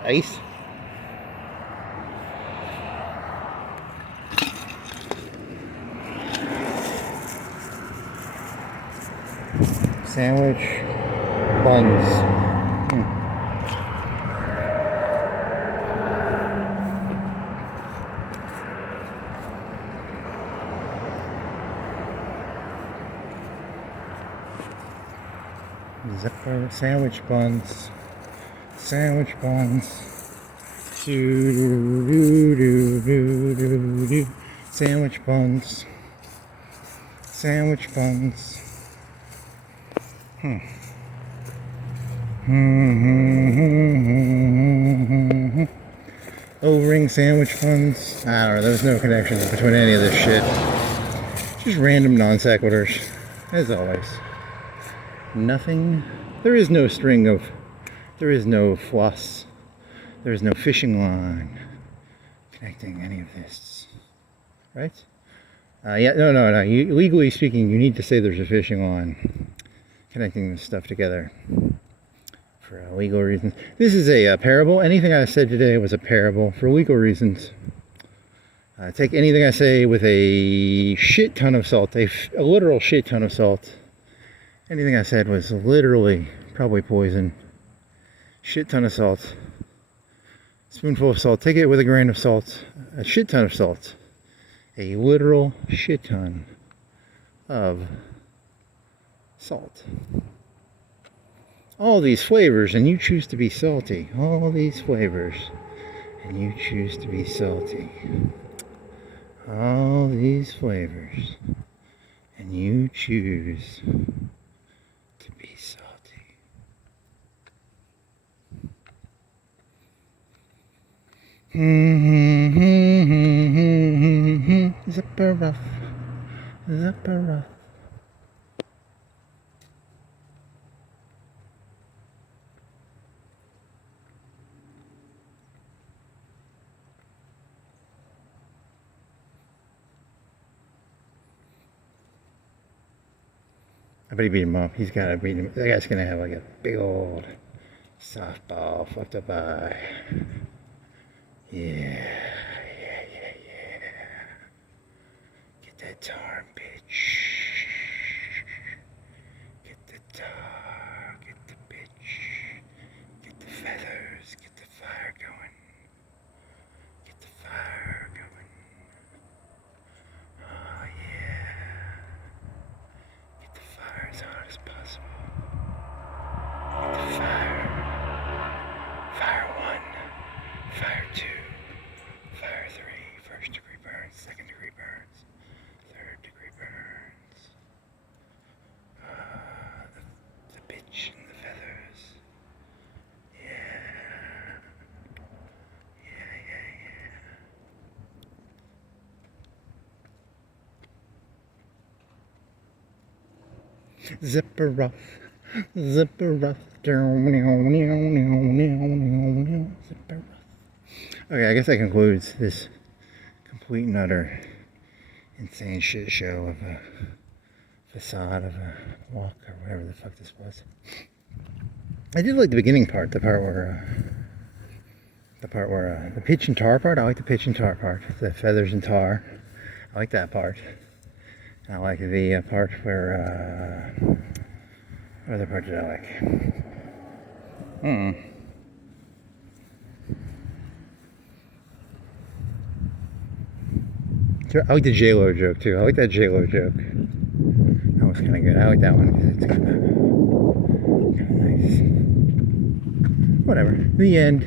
Ice. Sandwich buns. Zipper sandwich buns. Sandwich buns. Sandwich buns. Sandwich buns. O-ring sandwich buns. I don't know. There's no connection between any of this shit. Just random non sequiturs, as always. Nothing. There is no string of. There is no floss. There is no fishing line connecting any of this, right? Yeah, no. Legally speaking, you need to say there's a fishing line connecting this stuff together for legal reasons. This is a parable. Anything I said today was a parable for legal reasons. Take anything I say with a shit ton of salt, a literal shit ton of salt. Anything I said was literally probably poison. Shit ton of salt. Spoonful of salt. Take it with a grain of salt. A shit ton of salt. A literal shit ton of salt. All these flavors, and you choose to be salty. All these flavors, and you choose to be salty. All these flavors, and you choose to be salty. Zipper rough, zipper rough. I bet he beat him up. He's got to beat him. That guy's going to have like a big old softball fucked up eye. Yeah. Get that tar, bitch. Get the tar. Get the bitch. Get the feathers. Get the fire going. Get the fire going. Oh, yeah. Get the fire as hot as possible. Get the fire. Fire 1. Fire 2. Fire 3. First degree burns. Second degree burns. Third degree burns. The bitch and the feathers. Yeah. Zipper rough. Zipper rough. Zipper rough. Okay, I guess that concludes this complete and utter insane shit show of a facade of a walk or whatever the fuck this was. I did like the beginning part, the part where the pitch and tar part. I like the pitch and tar part, the feathers and tar. I like that part. And I like the part where what other part did I like? I like the J-Lo joke too. I like that J-Lo joke. That was kind of good. I like that one because it's kind of nice. Whatever. The end.